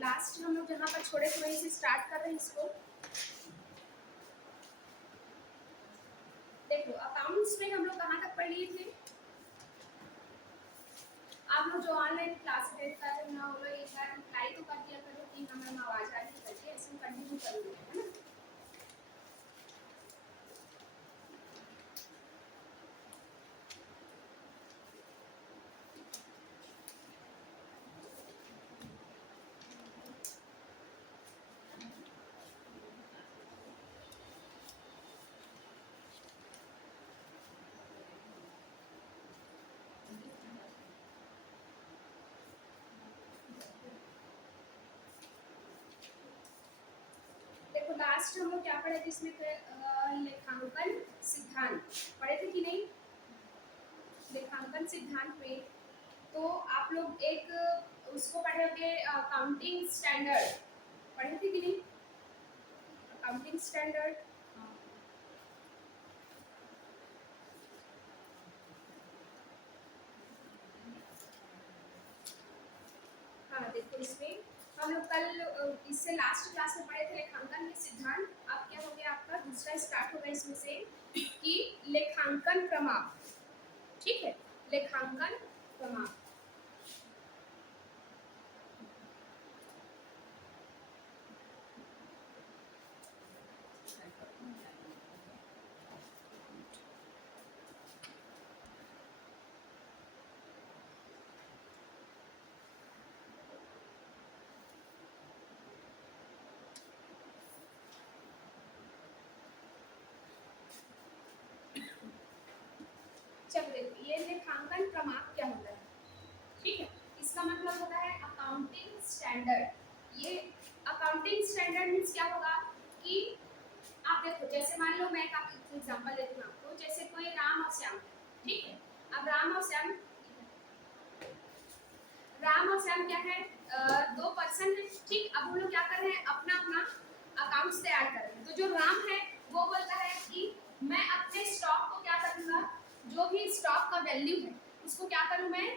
Last हम लोग जहाँ पर छोड़े थे वहीं से स्टार्ट कर रहे हैं इसको। देखो अकाउंट्स में हम लोग कहाँ तक पढ़ लिए थे? आप लोग जो ऑनलाइन क्लास अटेंड कर रहे हो वो एक बार रिप्लाई तो कर दिया करो कि हाँ मैम आवाज़ आ रही करके, ऐसे कंटिन्यू करोगे, है ना। देखो लास्ट हम लोग क्या पढ़े थे इसमें, लेखांकन सिद्धांत पढ़े थे कि नहीं? लेखांकन सिद्धांत में तो आप लोग एक उसको पढ़े होंगे, अकाउंटिंग स्टैंडर्ड पढ़े थे कि नहीं? अकाउंटिंग स्टैंडर्ड, हाँ देखो इसमें हम लोग कल इससे लास्ट क्लास में पढ़े थे लेखांकन के सिद्धांत। अब क्या हो गया आपका दूसरा स्टार्ट होगा इसमें से कि लेखांकन प्रमाप, ठीक है, लेखांकन प्रमाप। चलो देखो ये लेखांकन प्रमाप क्या होता है, ठीक है, इसका मतलब होता है अकाउंटिंग स्टैंडर्ड। ये अकाउंटिंग स्टैंडर्ड मीन्स क्या होगा कि आप देखो जैसे मान लो मैं एक एग्जांपल देती हूँ आपको, जैसे कोई राम और श्याम, ठीक है। अब राम और श्याम क्या है, दो पर्सन है, ठीक। अब वो लोग क्या कर रहे हैं, अपना अपना अकाउंट्स तैयार कर रहे हैं। तो जो राम है वो बोलता है कि मैं अपने स्टॉक को क्या करूँगा, जो भी स्टॉक का वैल्यू है उसको क्या करूँ मैं,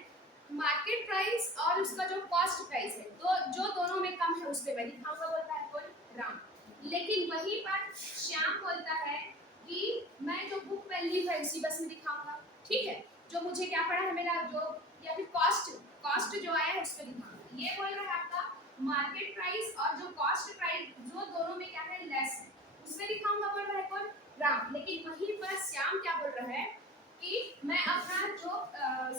मार्केट प्राइस और उसका जो कॉस्ट प्राइस है तो जो दोनों में कम है उस पर मैं दिखाऊंगा, बोलता है कौन, राम। लेकिन वहीं पर श्याम बोलता है कि मैं जो बुक वैल्यू है उसी बस में दिखाऊंगा, ठीक है, जो मुझे क्या पड़ा है मेरा जो, या फिर कॉस्ट जो आया है उस पर दिखाऊंगा। ये बोल रहा है आपका मार्केट प्राइस और जो कॉस्ट प्राइस जो दोनों में क्या है लेस है उसमें दिखाऊंगा, बोल रहा है कौन, राम। लेकिन वहीं पर श्याम क्या बोल रहा है कि मैं अपना जो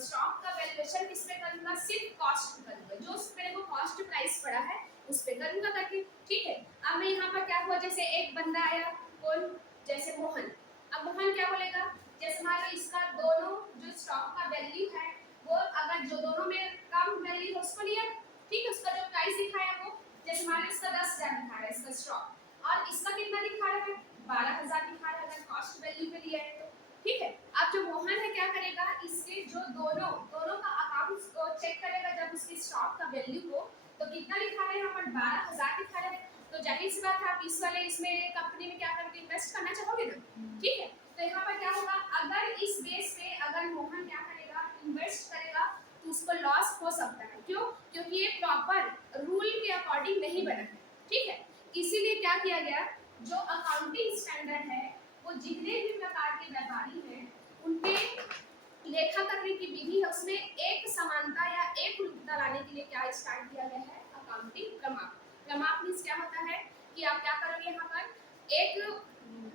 स्टॉक का वैल्यूएशन किस पे करूंगा, सिर्फ कॉस्ट पे करूंगा, जो मेरे को कॉस्ट प्राइस पड़ा है उस पे करूंगा ताकि, ठीक है। अब मैं यहाँ पर क्या हुआ, जैसे एक बंदा आया कौन, जैसे मोहन। अब मोहन क्या बोलेगा, जैसे मान लो इसका दोनों जो स्टॉक का वैल्यू है वो अगर जो दोनों में कम वैल्यू है उसको लिया, ठीक है, उसका जो प्राइस दिखाया वो, जैसे मान लो इसका 10,000 दिखा रहा है इसका स्टॉक और इसका कितना दिखा रहा है 12,000 दिखा रहा है अगर कॉस्ट वैल्यू पे लिया है तो, ठीक है। अब जो मोहन है क्या करेगा, इससे जो दोनों का अकाउंट्स को चेक करेगा जब उसकी स्टॉक का वैल्यू को, तो कितना दिखा रहा है यहाँ पर 12,000 दिखा रहा है। तो जाहिर सी बात है आप इस वाले इसमें कंपनी में क्या करके इन्वेस्ट करना चाहोगे ना, ठीक है। तो यहाँ पर क्या होगा, अगर इस बेस पे अगर मोहन क्या करेगा, इन्वेस्ट करेगा तो उसको लॉस हो सकता है। क्यों? क्योंकि ये प्रॉपर रूल के अकॉर्डिंग नहीं बना है, ठीक है। इसीलिए क्या किया गया, जो अकाउंटिंग स्टैंडर्ड है वो जितने भी प्रकार के व्यापारी हैं उनके लेखा करने की विधि है उसमें एक समानता या एक रूपता लाने के लिए क्या स्टार्ट किया गया है, अकाउंटिंग प्रमाप। प्रमाप मीन्स क्या होता है कि आप क्या करोगे, यहाँ पर एक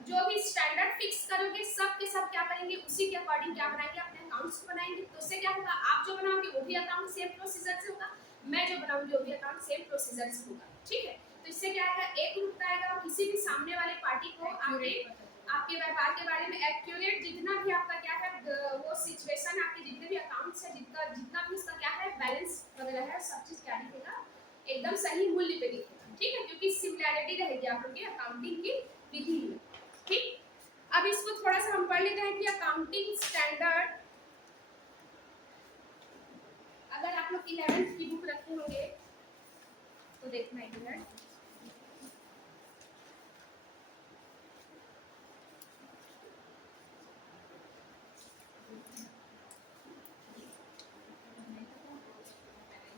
जो भी स्टैंडर्ड फिक्स करोगे सब के सब क्या करेंगे उसी के अकॉर्डिंग क्या बनाएंगे, अपने अकाउंट्स बनाएंगे। तो उससे क्या होगा, आप जो बनाओगे वो भी अकाउंट सेम प्रोसीजर से होगा, मैं जो बनाऊंगी वो भी अकाउंट सेम प्रोसीजर से होगा, ठीक है। तो इससे क्या आएगा, एक रूपता आएगा और किसी भी सामने वाले पार्टी को आपके व्यापार के बारे में एक्यूरेट जितना भी आपका क्या है वो सिचुएशन, आपके जितने भी अकाउंट्स है जितना भी उसका क्या है बैलेंस वगैरह है सब चीज क्या दिखेगा, एकदम सही मूल्य पे दिखेगा, ठीक है। क्योंकि सिमिलैरिटी रहेगी आप लोग के अकाउंटिंग की विधि में, ठीक। अब इसको थोड़ा सा हम पढ़ लेते हैं कि अकाउंटिंग स्टैंडर्ड, अगर आप लोग 11th की बुक रखे होंगे तो देखना एक मिनट,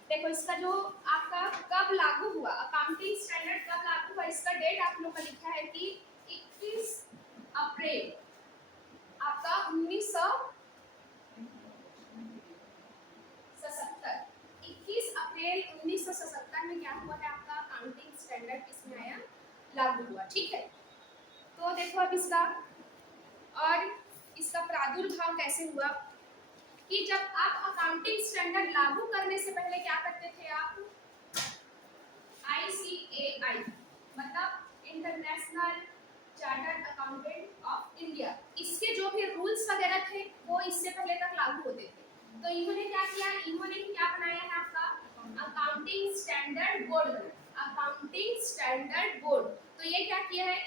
देखो इसका जो आपका कब लागू हुआ, अकाउंटिंग स्टैंडर्ड कब लागू हुआ, इसका डेट आप लोग का लिखा है कि 21 अप्रैल आपका 1977। 21 अप्रैल 1977 में क्या हुआ है, आपका अकाउंटिंग स्टैंडर्ड किसमें आया, लागू हुआ। ठीक है, तो देखो अब इसका और इसका प्रादुर्भाव कैसे हुआ कि जब आप अकाउंटिंग स्टैंडर्ड लागू करने से पहले क्या करते थे आप, ICAI मतलब international chartered accountant of India, इसके जो भी रूल्स वगैरह थे वो इससे पहले तक लागू होते थे। तो इन्होंने क्या किया, इन्होंने क्या बनाया है आपका accounting standard board, accounting standard board. तो ये क्या किया है,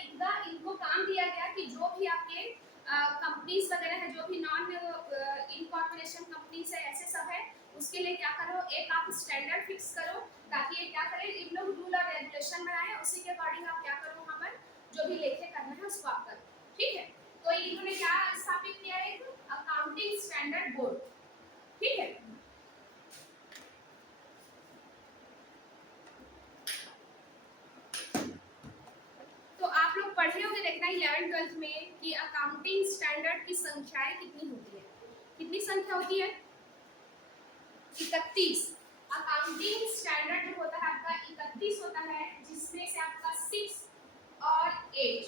इनको काम दिया गया कि जो भी आपके कंपनीज वगैरह है, जो भी नॉन इनकॉर्पोरेशन कंपनीज है, ऐसे सब है, उसके लिए क्या करो, एक आप स्टैंडर्ड फिक्स करो ताकि ये क्या करें, इन लोग रूल और रेगुलेशन बनाए, उसी के अकॉर्डिंग आप क्या करो, वहाँ पर जो भी लेखे करना है उसको आप करो। ठीक है, तो इन्होंने क्या स्थापित किया है, एक अकाउंटिंग स्टैंडर्ड बोर्ड। ठीक है, तो आप लोग पढ़े होंगे देखना 11th 12th में कि अकाउंटिंग स्टैंडर्ड की संख्याएं कितनी होती है, कितनी संख्या होती है, 31। अकाउंटिंग स्टैंडर्ड जो होता है आपका 31 होता है, जिसमें से आपका 6 और 8।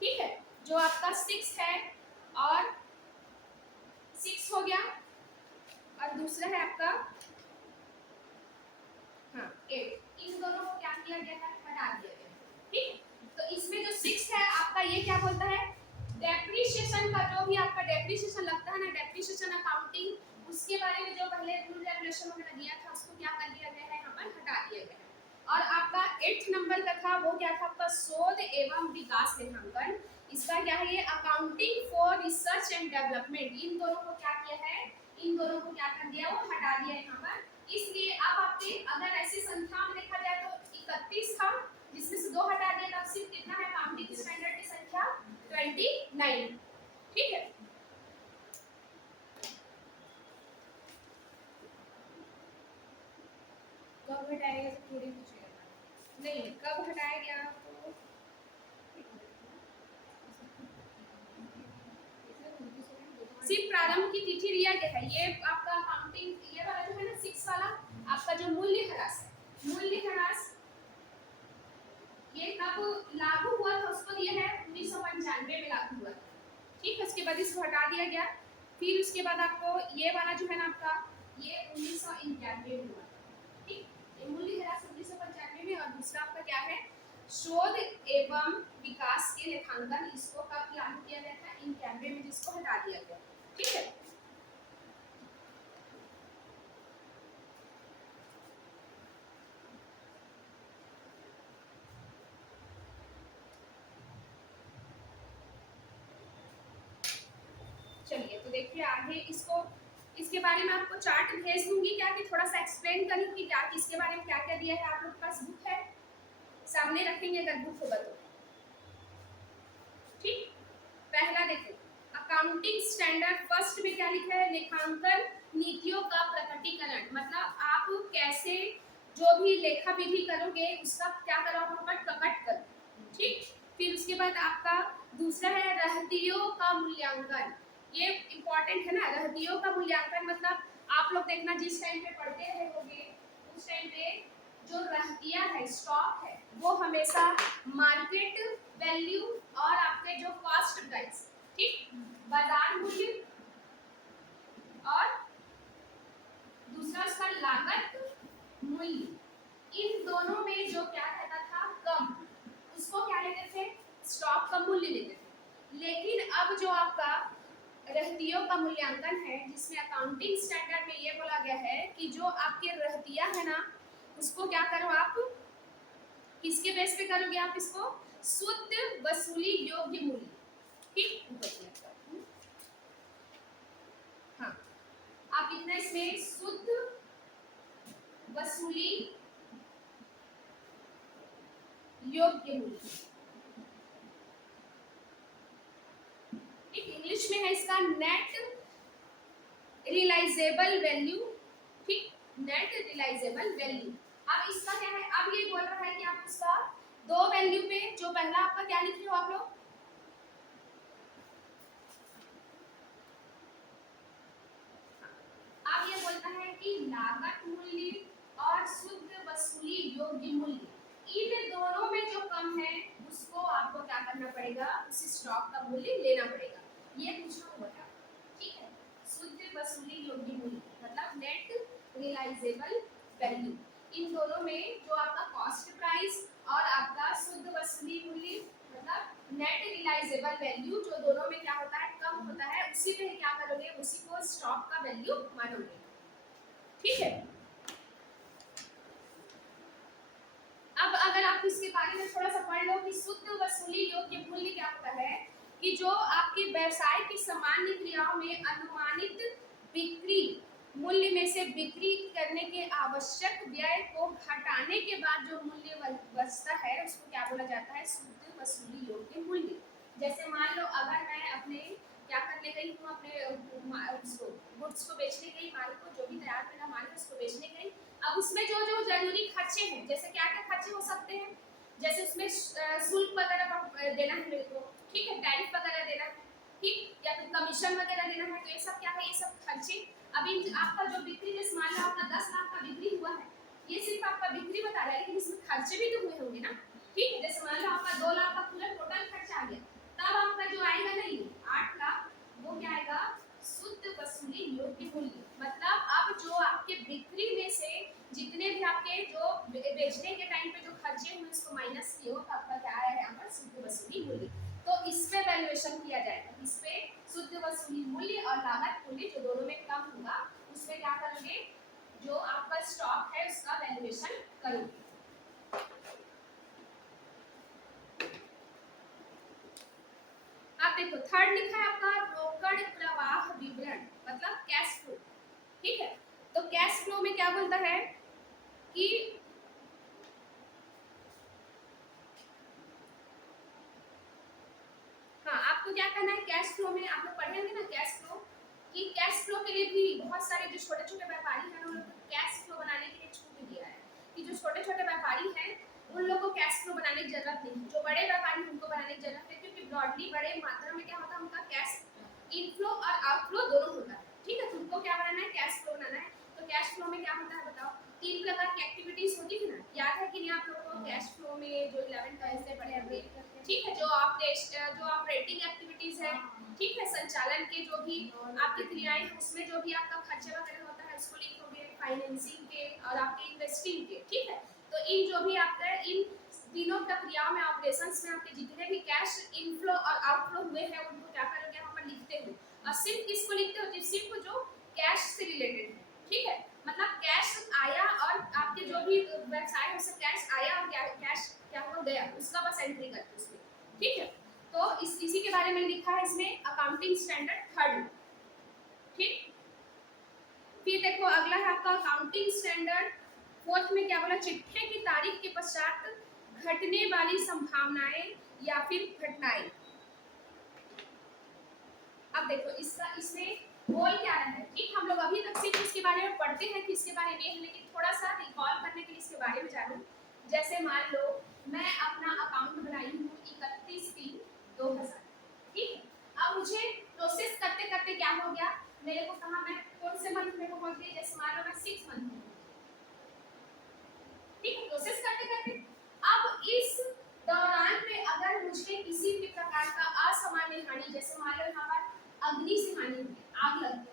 ठीक है, जो आपका 6 है और 6 हो गया, और दूसरा है आपका 8, इन दोनों को क्या किया गया है, हटा दिया गया। ठीक, तो इसमें जो 6 है आपका, ये क्या बोलता है, डेप्रिसिएशन का, जो भी आपका डेप्रिसिएशन लगता है ना, डेप्रिसिएशन अकाउंटिंग, उसके बारे में जो पहले रूल रेगुलेशन वगैरह दिया था उसको क्या कर दिया गया है, यहाँ पर हटा दिया गया है। और आपका 8th नंबर का था, वो क्या था आपका शोध एवं विकास लेखांकन। इसका क्या है, ये accounting for research and development, इन दोनों को क्या किया है, इन दोनों को क्या कर दिया, वो हटा दिया यहाँ पर। इसलिए अब आपके अगर ऐसी संख्या में देखा जाए तो 31 था, जिसमें से 2 हटा दिया, तब सिर्फ कितना है अकाउंटिंग स्टैंडर्ड की संख्या 29। ठीक है, कब हटाया गया थोड़ी पूछेगा, नहीं कब हटाया गया, तो सिर्फ प्रारंभ की तिथि दिया गया है। ये आपका अकाउंटिंग, ये वाला जो है ना 6 वाला, आपका जो मूल्यह्रास है, मूल्यह्रास ये कब लागू हुआ था, उसको दिया है 1995 में लागू हुआ था। ठीक है, उसके बाद इसको हटा दिया गया। फिर उसके बाद आपको ये वाला जो है ना आपका, ये 1991 में हुआ। ठीक, ये मूल्यह्रास 1995 में, और दूसरा आपका क्या है, शोध एवं विकास के लेखांकन, इसको कब लागू किया गया था, 91 में, जिसको हटा दिया गया। ठीक है, चलिए तो देखिए आगे इसको, इसके बारे में आपको चार्ट भेज दूंगी क्या, कि थोड़ा सा एक्सप्लेन करूँ कि क्या इसके बारे में क्या क्या दिया है। आप लोग के पास बुक है, सामने रखेंगे अगर बुक होगा तो। ठीक, पहला देखो अकाउंटिंग स्टैंडर्ड, फर्स्ट में क्या लिखा है, लेखांकन नीतियों का प्रकटीकरण, मतलब आप कैसे जो भी लेखा विधि करोगे उसका क्या करो, आप वहाँ पर प्रकट करो। ठीक, फिर उसके बाद आपका दूसरा है रहतियों का मूल्यांकन, ये इम्पोर्टेंट है ना, रहतियों का मूल्यांकन मतलब आप लोग देखना जिस टाइम पे पढ़ते रहे होगे उस टाइम पे जो रहतिया है, स्टॉक है, वो हमेशा मार्केट वैल्यू और आपके जो कॉस्ट प्राइस, ठीक, बाजार मूल्य और दूसरा उसका लागत मूल्य, इन दोनों में जो क्या रहता था कम, उसको क्या लेते थे, स्टॉक का मूल्य लेते थे। लेकिन अब जो आपका रहतियों का मूल्यांकन है, जिसमें अकाउंटिंग स्टैंडर्ड में ये बोला गया है कि जो आपके रहतिया है ना, उसको क्या करो आप, किसके बेस पे करोगे आप इसको, शुद्ध वसूली योग्य मूल्य। ठीक, हाँ, आप इतना इसमें शुद्ध वसूली योग्य मूल्य, इंग्लिश में है इसका नेट रियलाइजेबल वैल्यू। ठीक, नेट रियलाइजेबल वैल्यू, अब इसका क्या है, अब ये बोल रहा है कि आप उसका दो वैल्यू पे, जो पहला आपका क्या लिखे हो आप लोग, अब ये बोलता है कि लागत मूल्य और शुद्ध वसूली योग्य मूल्य, इन दोनों में जो कम है उसको आपको क्या करना पड़ेगा, उस स्टॉक का मूल्य लेना पड़ेगा। ये पूछा हुआ था, ठीक है। शुद्ध वसूली योग्य मूल्य मतलब नेट रियलाइजेबल वैल्यू, इन दोनों में जो आपका कॉस्ट प्राइस और आपका शुद्ध वसूली मूल्य मतलब नेट रियलाइजेबल वैल्यू, जो दोनों में क्या होता है, कम होता है, उसी पे क्या करोगे, उसी को स्टॉक का वैल्यू मानोगे, ठीक है। अब अगर आप इसके बारे में थोड़ा सा पढ़ लो कि शुद्ध वसूली योग्य मूल्य क्या होता है, कि जो आपके व्यवसाय की सामान्य क्रियाओं में अनुमानित बिक्री मूल्य में से बिक्री करने के आवश्यक व्यय को घटाने के बाद जो मूल्य बचता है उसको क्या बोला जाता है, शुद्ध वसूली योग्य मूल्य। जैसे मान लो अगर मैं अपने क्या करने गई हूँ, अपने उसको गुड्स को बेचने गई, माल को, जो भी तैयार मेरा माल है उसको बेचने गई। अब उसमें जो जो जरूरी खर्चे हैं, जैसे क्या क्या खर्चे हो सकते हैं, जैसे उसमें शुल्क वगैरह देना है मेरे को, ठीक है, टैरिफ वगैरह देना है, ठीक, या फिर कमीशन वगैरह देना है, तो ये सब क्या है, ये सब खर्चे। अभी आपका जो बिक्री, जैसे मान लो आपका 10 लाख का बिक्री हुआ है, ये सिर्फ आपका बिक्री बता रहा है, लेकिन इसमें खर्चे भी तो हुए होंगे ना, ठीक है। जैसे मान लो आपका 2 लाख का पूरा टोटल खर्चा आ गया, तब आपका जो आएगा ना ये 8 लाख, वो क्या आएगा, शुद्ध वसूली योग्य मूल्य। मतलब अब जो आपके बिक्री में से जितने भी आपके जो बेचने के टाइम पे जो खर्चे हुए उसको माइनस किए हो, तो आपका क्या आया है यहाँ पर, शुद्ध वसूली मूल्य। तो इस पे वैल्यूएशन किया जाएगा, इस पे शुद्ध वसूली मूल्य और लागत मूल्य जो दोनों में कम होगा, उसमें क्या करोगे, जो आपका स्टॉक है उसका वैल्यूएशन करोगे। आप देखो थर्ड लिखा है आपका रोकड़ प्रवाह विवरण मतलब कैश फ्लो, ठीक है। तो कैश फ्लो में क्या बोलता है कि हाँ, आपको क्या करना है, कैश फ्लो में आप लोग पढ़ेंगे ना कैश फ्लो, कि कैश फ्लो के लिए भी बहुत सारे जो छोटे छोटे व्यापारी हैं उन लोग को कैश फ्लो बनाने के लिए छूट दिया है, कि जो छोटे छोटे व्यापारी हैं उन लोगों को कैश फ्लो बनाने की जरूरत नहीं है, जो बड़े व्यापारी उनको बनाने की जरूरत है, क्योंकि ब्रॉडली बड़े मात्रा में क्या होता है, उनका कैश इनफ्लो और आउटफ्लो दोनों होता है, ठीक है। तो उनको क्या बनाना है, कैश फ्लो बनाना है। तो कैश फ्लो में क्या होता है बताओ, 3 प्रकार की एक्टिविटीज होती है ना, याद है कि नहीं आप लोगों को कैश फ्लो में जो 11 टाइम से पढ़े होंगे, ठीक है। जो ऑपरेटिंग एक्टिविटीज है, ठीक है, संचालन के जो भी आपकी क्रियाएं हैं उसमें जो भी आपका खर्चा वगैरह होता है उसको लिखोगे, फाइनेंसिंग के और आपके इन्वेस्टिंग के, ठीक है। तो इन जो भी आपका इन तीनों प्रक्रियाओं में, ऑपरेशंस में आपके जितने भी कैश इनफ्लो और आउटफ्लो हुए हैं उनको क्या करोगे, यहाँ पर लिखते हो। और सिर्फ किसको लिखते हो, सिर्फ जो कैश से रिलेटेड है, ठीक है। मतलब कैश आया और आपके जो भी व्यवसाय है उससे कैश आया और कैश क्या हुआ गया, उसका बस एंट्री करते उसमें, ठीक है। तो इसी के बारे में लिखा है इसमें अकाउंटिंग स्टैंडर्ड थर्ड, ठीक। फिर देखो अगला है आपका अकाउंटिंग स्टैंडर्ड फोर्थ में क्या बोला, चिट्ठे की तारीख के पश्चात घटने वाली संभावनाएं या फिर घटनाएं। अब देखो इसका इसमें बोल क्या रहा है, ठीक, हम लोग अभी तक सिर्फ इसके बारे में पढ़ते हैं कि इसके बारे में, लेकिन थोड़ा सा रिकॉल करने के लिए इसके बारे में जानूं। जैसे मान लो मैं अपना अकाउंट बनाई हूँ 31/3/2000, ठीक है। अब मुझे प्रोसेस करते करते क्या हो गया, मेरे को कहा मैं कौन से मंथ में पहुंच गई, जैसे मान लो मैं 6 मंथ में, ठीक है, प्रोसेस करते करते। अब इस दौरान में अगर मुझे किसी भी प्रकार का असामान्य हानि, जैसे मान लो यहाँ पर अग्नि से हानि हुई, आग लग गई,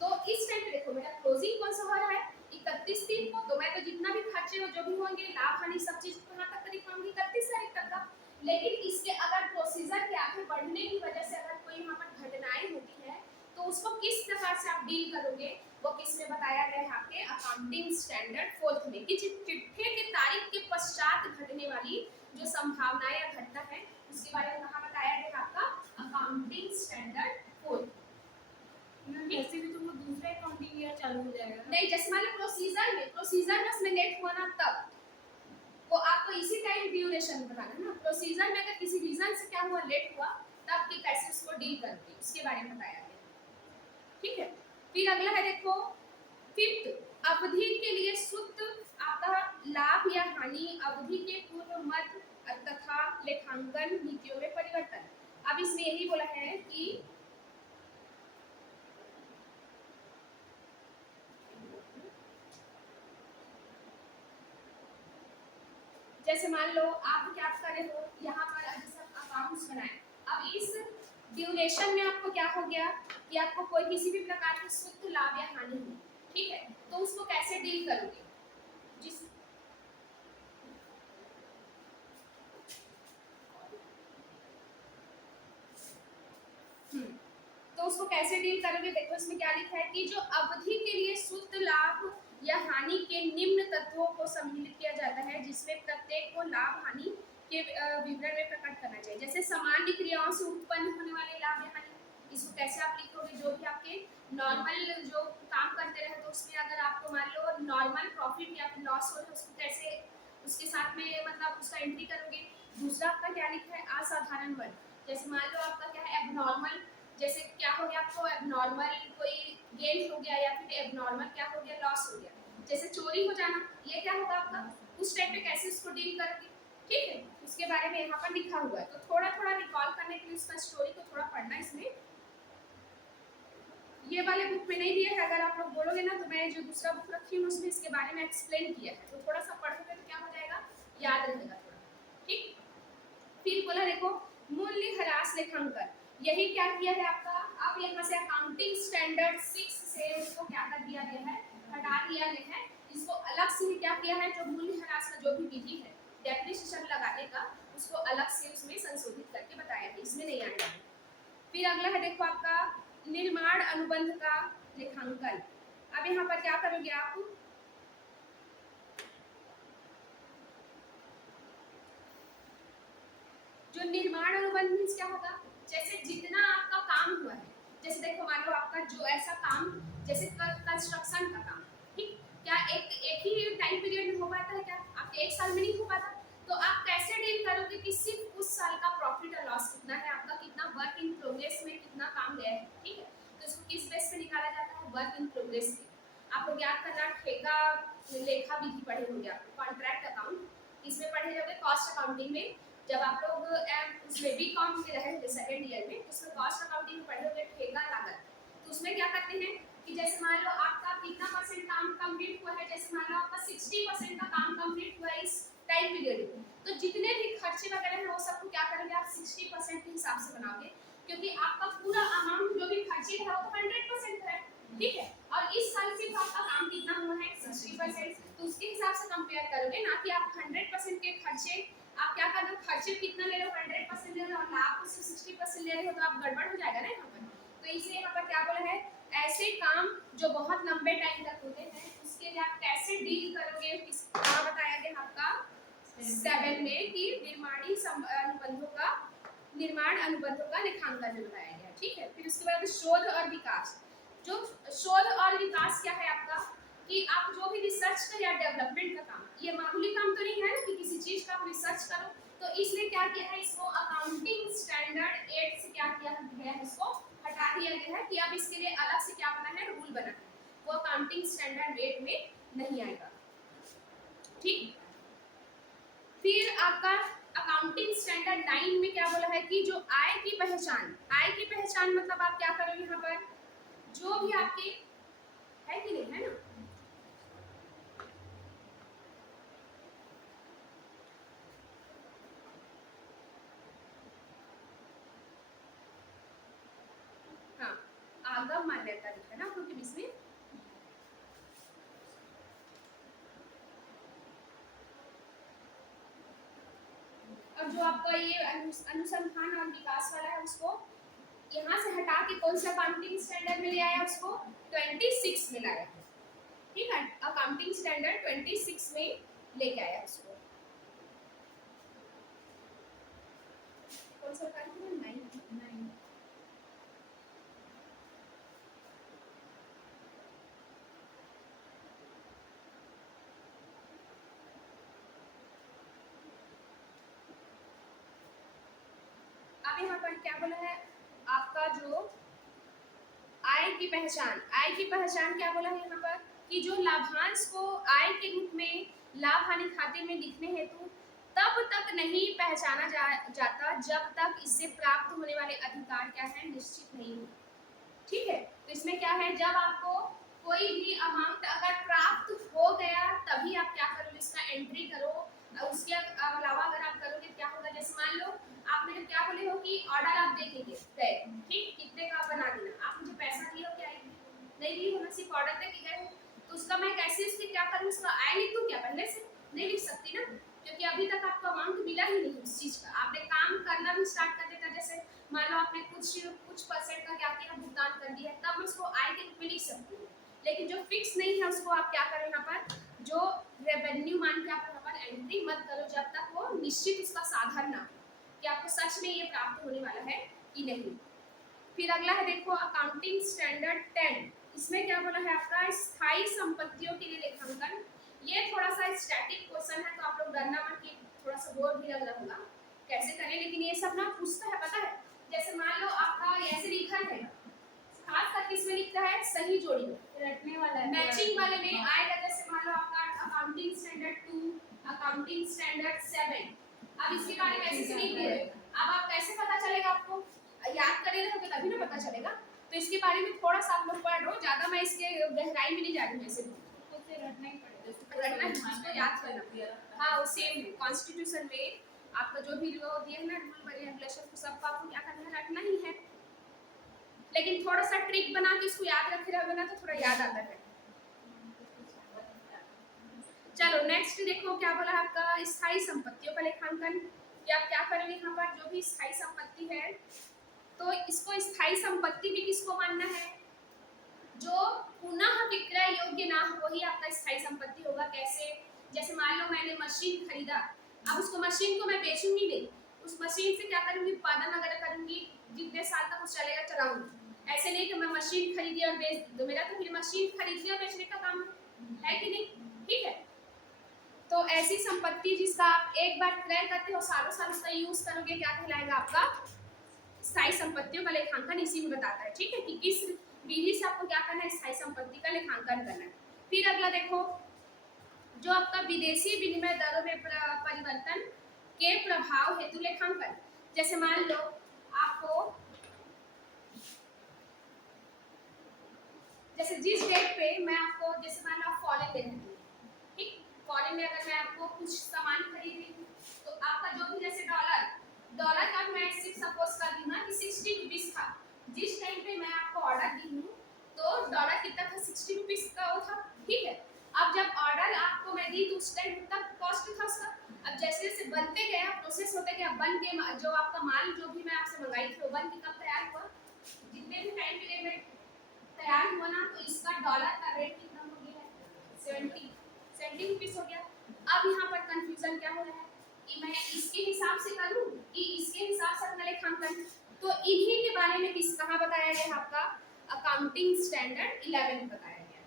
तो इस टाइम पे देखो मेरा क्लोजिंग कौन सा हो रहा है, 31/3 को, तो मैं तो जितना भी खर्चे हो जो भी होंगे लाभ हानि सब चीज कहाँ तक का दिखाऊंगी, 31 तारीख तक का। लेकिन इसके अगर प्रोसीजर के आगे बढ़ने की वजह से अगर कोई यहाँ पर घटनाएं होती है तो उसको किस प्रकार से आप डील करोगे, वो किस में बताया गया है आपके अकाउंटिंग स्टैंडर्ड फोर्थ में, कि चिट्ठे की तारीख के पश्चात घटने वाली जो संभावनाएं या घटना है उसके बारे में कहाँ बताया गया है आपका अकाउंटिंग स्टैंडर्ड फोर्थ। वैसे भी तो वो दूसरा अकाउंटिंग ईयर चालू हो जाएगा नहीं, जैसे मान लो प्रोसीजर में उसमें नेट हुआ ना तब, वो आपको इसी टाइम ड्यूरेशन बताना ना, प्रोसीजर में अगर किसी रीजन से क्या हुआ, लेट हुआ, तब कि कैसे उसको डील करते उसके बारे में बताया गया, ठीक है। फिर अगला है देखो फिफ्थ, अवधि के लिए शुद्ध आपका लाभ या हानि अवधि के पूर्व मध्य तथा लेखांकन नीतियों में परिवर्तन। अब इसमें यही बोला है कि जैसे मान लो आप क्या कर रहे हो, यहाँ पर अभी सब अकाउंट्स बनाए, अब इस ड्यूरेशन में आपको क्या हो गया कि आपको कोई किसी भी प्रकार की शुद्ध लाभ या हानि हुई, ठीक है, तो उसको कैसे डील करोगे? जिस तो उसको कैसे डील करोगे? देखो इसमें क्या लिखा है कि जो अवधि के लिए शुद्ध लाभ या हानि के निम्न तत्वों को सम्मिलित किया जाता है, जिसमें प्रत्येक को लाभ हानि के विवरण में प्रकट करना चाहिए। जैसे सामान्य क्रियाओं से उत्पन्न होने वाले लाभ या हानि, इसको कैसे आप लिखोगे? जो भी आपके नॉर्मल जो काम करते रहे, तो उसमें अगर आपको मान लो नॉर्मल प्रॉफिट या फिर लॉस हो, तो उसको कैसे उसके साथ में मतलब उसका एंट्री करोगे? दूसरा आपका क्या लिखा है? असाधारण वर्ग। जैसे मान लो आपका क्या है, एबनॉर्मल, जैसे क्या हो गया आपको एबनॉर्मल कोई गेन हो गया या फिर एबनॉर्मल क्या हो गया, लॉस हो गया, जैसे चोरी हो जाना, ये क्या होगा आपका? उस टाइम पे कैसे उसको डील करोगे? ठीक है, उसके बारे में यहाँ पर लिखा हुआ है, तो थोड़ा थोड़ा रिकॉल करने के लिए उसका स्टोरी को थोड़ा पढ़ना। इसमें ये वाले बुक में नहीं दिया है, अगर आप लोग बोलोगे ना तो मैं जो दूसरा बुक रखी हूँ उसमें इसके बारे में एक्सप्लेन किया है, तो थोड़ा सा पढ़ोगे तो क्या हो जाएगा, याद रहेगा थोड़ा। ठीक, फिर बोला देखो मूल्य ह्रास लेखांकन, यही क्या किया है आपका, अब यहाँ से अकाउंटिंग स्टैंडर्ड 6 से इसको क्या कर दिया गया है, हटा दिया गया है। इसको अलग से क्या किया है, जो मूल्य ह्रास का जो भी विधि है डेप्रिसिएशन लगाने का, उसको अलग से उसमें संशोधित करके बताया है, इसमें नहीं आएगा। फिर अगला है देखो आपका निर्माण अनुबंध का लेखांकन। अब यहाँ पर क्या करोगे आप, जो निर्माण अनुबंध मीन्स क्या होगा, जैसे जितना आपका काम हुआ है, जैसे देखो मान लो आपका जो ऐसा काम जैसे कंस्ट्रक्शन का काम, ठीक, क्या एक ही टाइम पीरियड में हो पाता है? क्या आपके एक साल में नहीं हो पाता? तो आप कैसे डील करोगे कि सिर्फ उस साल का प्रॉफिट और लॉस कितना है आपका, कितना वर्क इन प्रोग्रेस में कितना काम गया है, ठीक है, तो इसको किस बेस पे निकाला जाता है, वर्क इन प्रोग्रेस पे। आपको याद करना, ठेका लेखा विधि पढ़े होंगे आप, कॉन्ट्रैक्ट अकाउंट, इसमें पढ़े जाओगे कॉस्ट अकाउंटिंग में, जब आप लोग उसमें बीकॉम के रहे सेकंड ईयर में, उसमें कॉस्ट अकाउंटिंग में पढ़े होंगे ठेका लागत, तो उसमें क्या करते हैं कि जैसे मान लो आपका कितना परसेंट काम कंप्लीट हुआ है, जैसे मान लो आपका 60% का काम कंप्लीट हुआ है इस टाइम पीरियड में, तो जितने भी खर्चे वगैरह हैं वो सबको क्या करेंगे आप 60% के हिसाब से बनाओगे, क्योंकि आपका पूरा अमाउंट जो भी खर्चे है वो तो 100% है, ठीक है, और इस साल सिर्फ आपका काम कितना हुआ है 60%, तो उसके हिसाब से कंपेयर करोगे, ना कि आप 100% के खर्चे आप क्या कर रहे हो, खर्चे कितना ले रहे हो 100% ले रहे हो और लाभ को सिर्फ 60% ले रहे हो, तो आप गड़बड़ हो जाएगा ना यहाँ पर। तो इसलिए यहाँ पर क्या बोला है, ऐसे काम जो बहुत लंबे टाइम तक होते हैं उसके लिए आप कैसे डील करोगे, कहाँ बताया गया आपका 7 में कि निर्माण अनुबंधों का लेखांकन में बताया गया, ठीक है। फिर उसके बाद शोध और विकास, जो शोध और विकास क्या है आपका, कि आप जो भी रिसर्च कर या डेवलपमेंट का काम, ये मामूली काम तो नहीं है ना कि किसी चीज का आप रिसर्च करो, तो इसलिए क्या किया है, इसको अकाउंटिंग स्टैंडर्ड 8 से क्या किया गया है, इसको हटा दिया गया है, कि अब इसके लिए अलग से क्या बना है, रूल बना है, वो अकाउंटिंग स्टैंडर्ड 8 में नहीं आएगा, ठीक। फिर आपका अकाउंटिंग स्टैंडर्ड 9 में क्या बोला है कि जो आय की पहचान, आय की पहचान मतलब आप क्या करोगे यहाँ पर, जो भी आपके है कि नहीं है ना, हाँ, आगम मान्यता लिखा है ना क्योंकि इसमें और जो आपका ये अनुसंधान और विकास वाला है उसको यहाँ से हटा के कौन सा अकाउंटिंग स्टैंडर्ड में ले आया, उसको 26 में लाया, ठीक है, अकाउंटिंग स्टैंडर्ड 26 में लेके आया उसको, कौन सा अकाउंटिंग 9। अब यहाँ पर क्या बोला है आपका, जो आय की पहचान, आय की पहचान क्या बोला है यहाँ पर कि जो लाभांश को आय के रूप में लाभ हानि खाते में लिखने हेतु तब तक नहीं पहचाना जाता जब तक इससे प्राप्त होने वाले अधिकार क्या है निश्चित नहीं हो। ठीक है, तो इसमें क्या है, जब आपको कोई भी अमाउंट अगर प्राप्त हो गया तभी आप क्या करोगे, इसका एंट्री करो। उसके अलावा अगर आप करोगे क्या होगा, जैसे मान लो आपने जब क्या बोले हो कि ऑर्डर आप देखेंगे तय, ठीक, कितने का बना देना, आप मुझे पैसा दिए हो क्या नहीं दी हो, मैं सिर्फ ऑर्डर दे के गए हो, तो उसका मैं कैसे इसके क्या करूँ, उसका आय लिख दूँ क्या, पहले से नहीं लिख सकती ना, क्योंकि अभी तक आपको अमाउंट मिला ही नहीं उस चीज का। आपने काम करना भी स्टार्ट कर देता, जैसे मान लो आपने कुछ परसेंट का क्या किया भुगतान कर दिया, तब मैं उसको आय के रूप में लिख सकती हूँ। लेकिन जो फिक्स नहीं है उसको आप क्या करो, यहाँ पर जो रेवेन्यू मान के आप यहाँ पर एंट्री मत करो जब तक वो निश्चित उसका साधन ना कि आपको सच में ये प्राप्त होने वाला है कि नहीं। फिर अगला है देखो अकाउंटिंग स्टैंडर्ड 10, इसमें क्या बोला है आपका स्थायी संपत्तियों के लिए लेखांकन। ये थोड़ा सा स्टैटिक क्वेश्चन है तो आप लोग डरना मत कि थोड़ा सा बोर भी लग रहा होगा कैसे करें, लेकिन ये सब ना पूछता है पता है। जैसे मान लो आपका ऐसे लिखा है, खास करके इसमें लिखता है सही जोड़ी में, रटने वाला है, मैचिंग वाले में आएगा। जैसे मान लो आपका अकाउंटिंग स्टैंडर्ड 2, अकाउंटिंग स्टैंडर्ड 7, अब इसके बारे में ऐसे लिख दिए, अब आप कैसे पता चलेगा, आपको याद करे रहोगे तभी ना पता चलेगा। तो इसके बारे में थोड़ा सा आप लोग पढ़ लो, ज्यादा मैं इसके गहराई में नहीं जा रही हूँ, ऐसे रटना ही पड़ेगा, रटना है, उसको याद करना। हाँ वो सेम है कॉन्स्टिट्यूशन में आपका जो भी वो दिए ना रूल रेगुलेशन, सबको आपको क्या करना है, रटना ही है। लेकिन थोड़ा सा ट्रिक बना के इसको याद रखे रहोगे ना तो थोड़ा याद आता है। चलो नेक्स्ट देखो क्या बोला है आपका स्थायी संपत्तियों का लेखांकन। कि आप क्या करेंगे, यहाँ पर जो भी स्थायी संपत्ति है तो इसको स्थायी संपत्ति भी किसको मानना है, जो पुनः विक्रय योग्य ना हो वही आपका स्थायी संपत्ति होगा। कैसे, जैसे मान लो मैंने मशीन खरीदा, अब उसको मशीन को मैं बेचूंगी नहीं, उस मशीन से क्या करूंगी, उत्पादन वगैरह करूंगी, जितने साल तक वो चलेगा चलाऊंगी। ऐसे नहीं कि मैं मशीन खरीदी और बेच दो, मेरा तो फिर मशीन खरीदने और बेचने का काम है कि नहीं, ठीक है। तो ऐसी संपत्ति जिसका आप एक बार क्रय करते हो सालों साल उसका यूज करोगे, क्या कहलाएगा आपका स्थायी संपत्तियों का लेखांकन इसी में बताता है। ठीक है, कि किस विधि से आपको क्या करना है, स्थायी संपत्ति का लेखांकन करना है। फिर अगला देखो जो आपका विदेशी विनिमय दरों में परिवर्तन के प्रभाव हेतु लेखांकन। जैसे मान लो आपको जैसे जिस डेट पे मैं आपको, जैसे मान लो आप फॉरेन में रहते हैं, ठीक, फॉरेन में अगर मैं आपको कुछ सामान खरीद रही हूँ तो आपका जो भी जैसे डॉलर का मैं सिर्फ सपोज कर दी ना कि 60 रुपीज था, जिस टाइम पे मैं आपको ऑर्डर दी हूँ तो डॉलर कितना था, 60 रुपीज का वो था, ठीक है। अब जब ऑर्डर आपको मैं दी तो उस टाइम कितना कॉस्ट था उसका। अब जैसे जैसे बनते गया, प्रोसेस होते गया, बन के जो आपका माल जो भी मैं आपसे मंगाई थी वो बन के कब तैयार हुआ, जितने भी टाइम पीरियड में तैयार हुआ ना, तो इसका डॉलर का रेट कितना हो गया है, 70 रुपीज हो गया। अब यहाँ पर कंफ्यूजन क्या हो रहा है कि मैं इसके हिसाब से करूँ कि इसके हिसाब से अपना लेखांकन, तो इन्हीं के बारे में किस कहाँ बताया गया आपका अकाउंटिंग स्टैंडर्ड 11 बताया गया,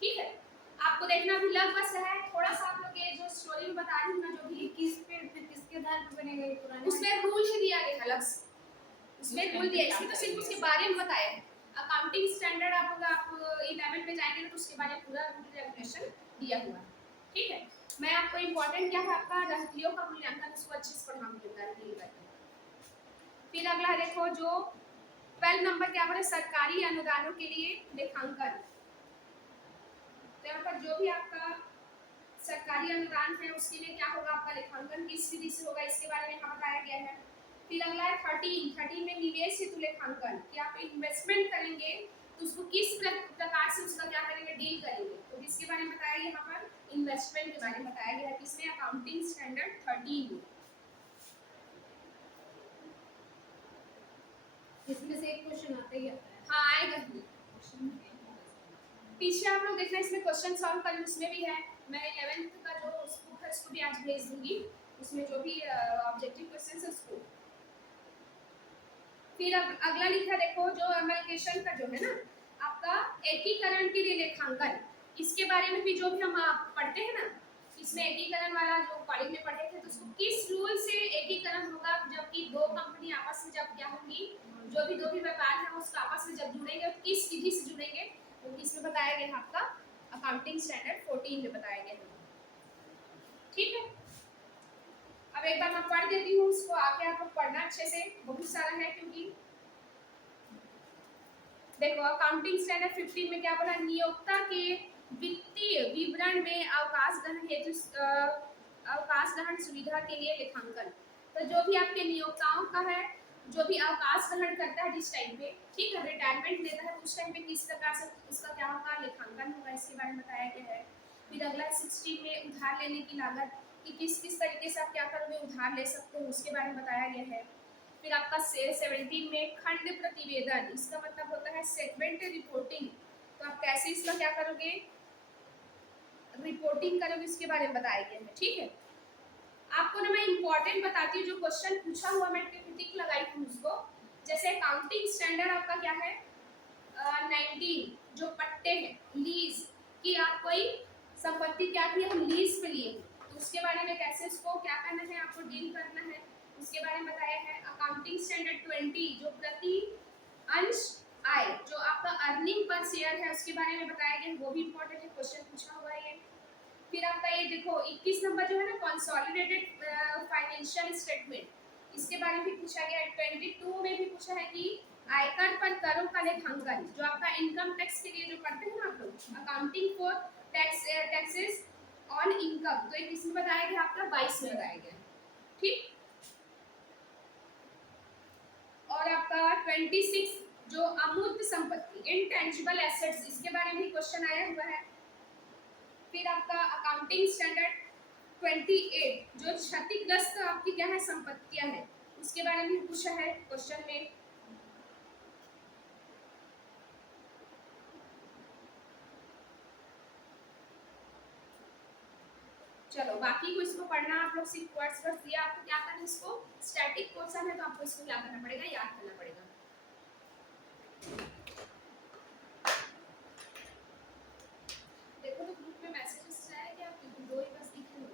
ठीक है। आपको देखना भी लग बस है, थोड़ा सा आप लोग ये जो स्टोरी में बता रही हूँ ना, जो भी किस पे किसके आधार पर बनेगा ये पुराने, उसमें रूल ही दिया गया अलग से, उसमें रूल दिया, इसमें तो सिर्फ उसके बारे में बताया है। अकाउंटिंग स्टैंडर्ड आप 11 पे जाएंगे तो उसके बारे में पूरा रूल रेगुलेशन दिया हुआ है, ठीक है। मैं आपको इम्पोर्टेंट क्या है आपका रहतियों का मूल्यांकन, उसको अच्छे से पढ़ाऊंगी। फिर अगला देखो जो 12 नंबर क्या बोले सरकारी अनुदानों के लिए लेखांकन। तो यहाँ पर जो भी आपका सरकारी अनुदान है उसके लिए क्या होगा, आपका लेखांकन किस विधि से होगा, इसके बारे में यहाँ बताया गया है। फिर अगला है 13 में निवेश हेतु लेखांकन, कि आप इन्वेस्टमेंट करेंगे तो उसको किस प्रकार से उसका क्या करेंगे, डील करेंगे, तो इसके बारे में बताया गया, यहाँ पर इन्वेस्टमेंट के बारे में बताया गया है, किसमें अकाउंटिंग स्टैंडर्ड 13 में। इसमें से एक क्वेश्चन आता ही आता है, हाँ आएगा ही, पीछे आप लोग देखना इसमें क्वेश्चन सॉल्व करने, उसमें भी है, मैं 11th का जो बुक है उसको भी आज भेज दूंगी, उसमें जो भी ऑब्जेक्टिव क्वेश्चन है उसको। फिर अब अगला लिखा देखो जो एमलकेशन का जो है ना आपका एकीकरण के लिए लेखांकन, इसके बारे में भी जो भी हम पढ़ते हैं ना, इसमें एकीकरण वाला जो कॉलेज में पढ़े थे, तो उसको किस रूल से एकीकरण होगा, जबकि दो कंपनी आपस में जब क्या होंगी, जो भी दो भी व्यापार है उसका आपस में जब जुड़ेंगे तो किस विधि से जुड़ेंगे, तो इसमें बताया गया है आपका अकाउंटिंग स्टैंडर्ड 14 में बताया गया है। ठीक है, अब एक बार मैं पढ़ देती हूँ उसको, आके आप लोग पढ़ना अच्छे से, बहुत सारा है क्योंकि देखो अकाउंटिंग स्टैंडर्ड 15 में क्या बोला, नियोक्ता के वित्तीय विवरण में अवकाश ग्रहण हेतु अवकाश ग्रहण सुविधा के लिए लेखांकन। तो जो भी आपके नियोक्ताओं का है, जो भी अवकाश ग्रहण करता है जिस टाइम पे, ठीक है, रिटायरमेंट लेता है उस टाइम पे किस प्रकार से उसका क्या होगा, लेखांकन होगा, इसके बारे में बताया गया है। फिर अगला 16 में उधार लेने की लागत, कि किस किस तरीके से आप क्या करोगे, उधार ले सकते हो, उसके बारे में बताया गया है। फिर आपका 17 में खंड प्रतिवेदन, इसका मतलब होता है सेगमेंट रिपोर्टिंग। तो आप कैसे इसका क्या करोगे, रिपोर्टिंग करोगे, इसके बारे में बताया गया है। ठीक है, आपको ना मैं इंपॉर्टेंट बताती हूँ, जो क्वेश्चन पूछा हुआ मैं टिक लगाई हूँ उसको। जैसे अकाउंटिंग स्टैंडर्ड आपका क्या है 19, जो पट्टे हैं, लीज की, आप कोई संपत्ति क्या की हम लीज पे लिए, तो उसके बारे में कैसे उसको क्या करना है, आपको डील करना है, उसके बारे में बताया है। अकाउंटिंग स्टैंडर्ड 20, जो प्रति अंश आय, जो आपका अर्निंग पर शेयर है, उसके बारे में बताया गया है, वो भी इंपॉर्टेंट है, क्वेश्चन पूछा हुआ है ये। फिर आपका ये देखो 21 नंबर जो है ना, कंसोलिडेटेड फाइनेंशियल स्टेटमेंट, इसके बारे में भी पूछा गया है। 22 में भी पूछा है कि आयकर पर करों का लेखांकन, जो आपका इनकम टैक्स के लिए जो करते हैं ना आप लोग, accounting for taxes on income, तो ये किसमें बताया गया, आपका 22 में बताया गया। ठीक, और आपका 26 जो अमूर्त संपत्ति, इनटेंजिबल एसेट्स, इसके बारे में भी क्वेश्चन आया हुआ है। फिर आपका अकाउंटिंग स्टैंडर्ड 28, जो क्षतिग्रस्त आपकी क्या है संपत्तियां हैं, उसके बारे में भी पूछा है क्वेश्चन में। चलो बाकी को इसको पढ़ना आप लोग, सिर्फ वर्ड्स वर्ड्स दिया, आपको क्या करना है, इसको स्टैटिक क्वेश्चन है तो आपको इसको क्या करना पड़ेगा, याद करना पड़ेगा। देखो तो ग्रुप में मैसेजेस आया क्या, क्योंकि दो ही बस दिखे हुए हैं।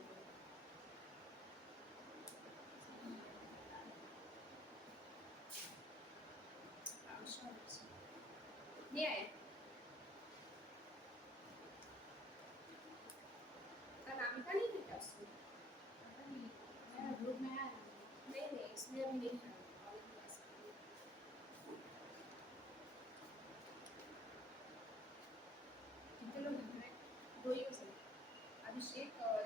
नहीं आया, अनामिका नहीं थी क्या उसमें, मेरा ग्रुप में है। नहीं नहीं इसमें अभी नहीं है। कितने लोग हैं, दो ही हो सकते, अभिषेक और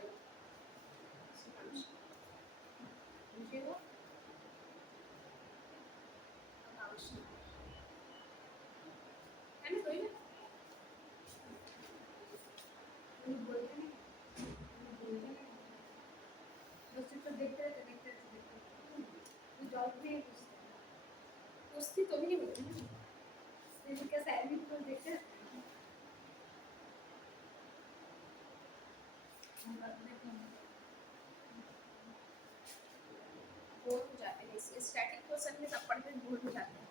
सुधांशु। अभिषेक और आकांक्षा, है ना, दो ही ना, बोलते नहीं, बोलते नहीं, बस सिर्फ देखते रहते देखते रहते देखते रहते, जॉब भी पूछती तो भी नहीं बोलती ना, इसलिए क्या सैलरी तो देखते रहते हैं। बोर हो जाते हैं, स्टैटिक क्वेश्चन में सब पढ़ के बोर हो जाते हैं।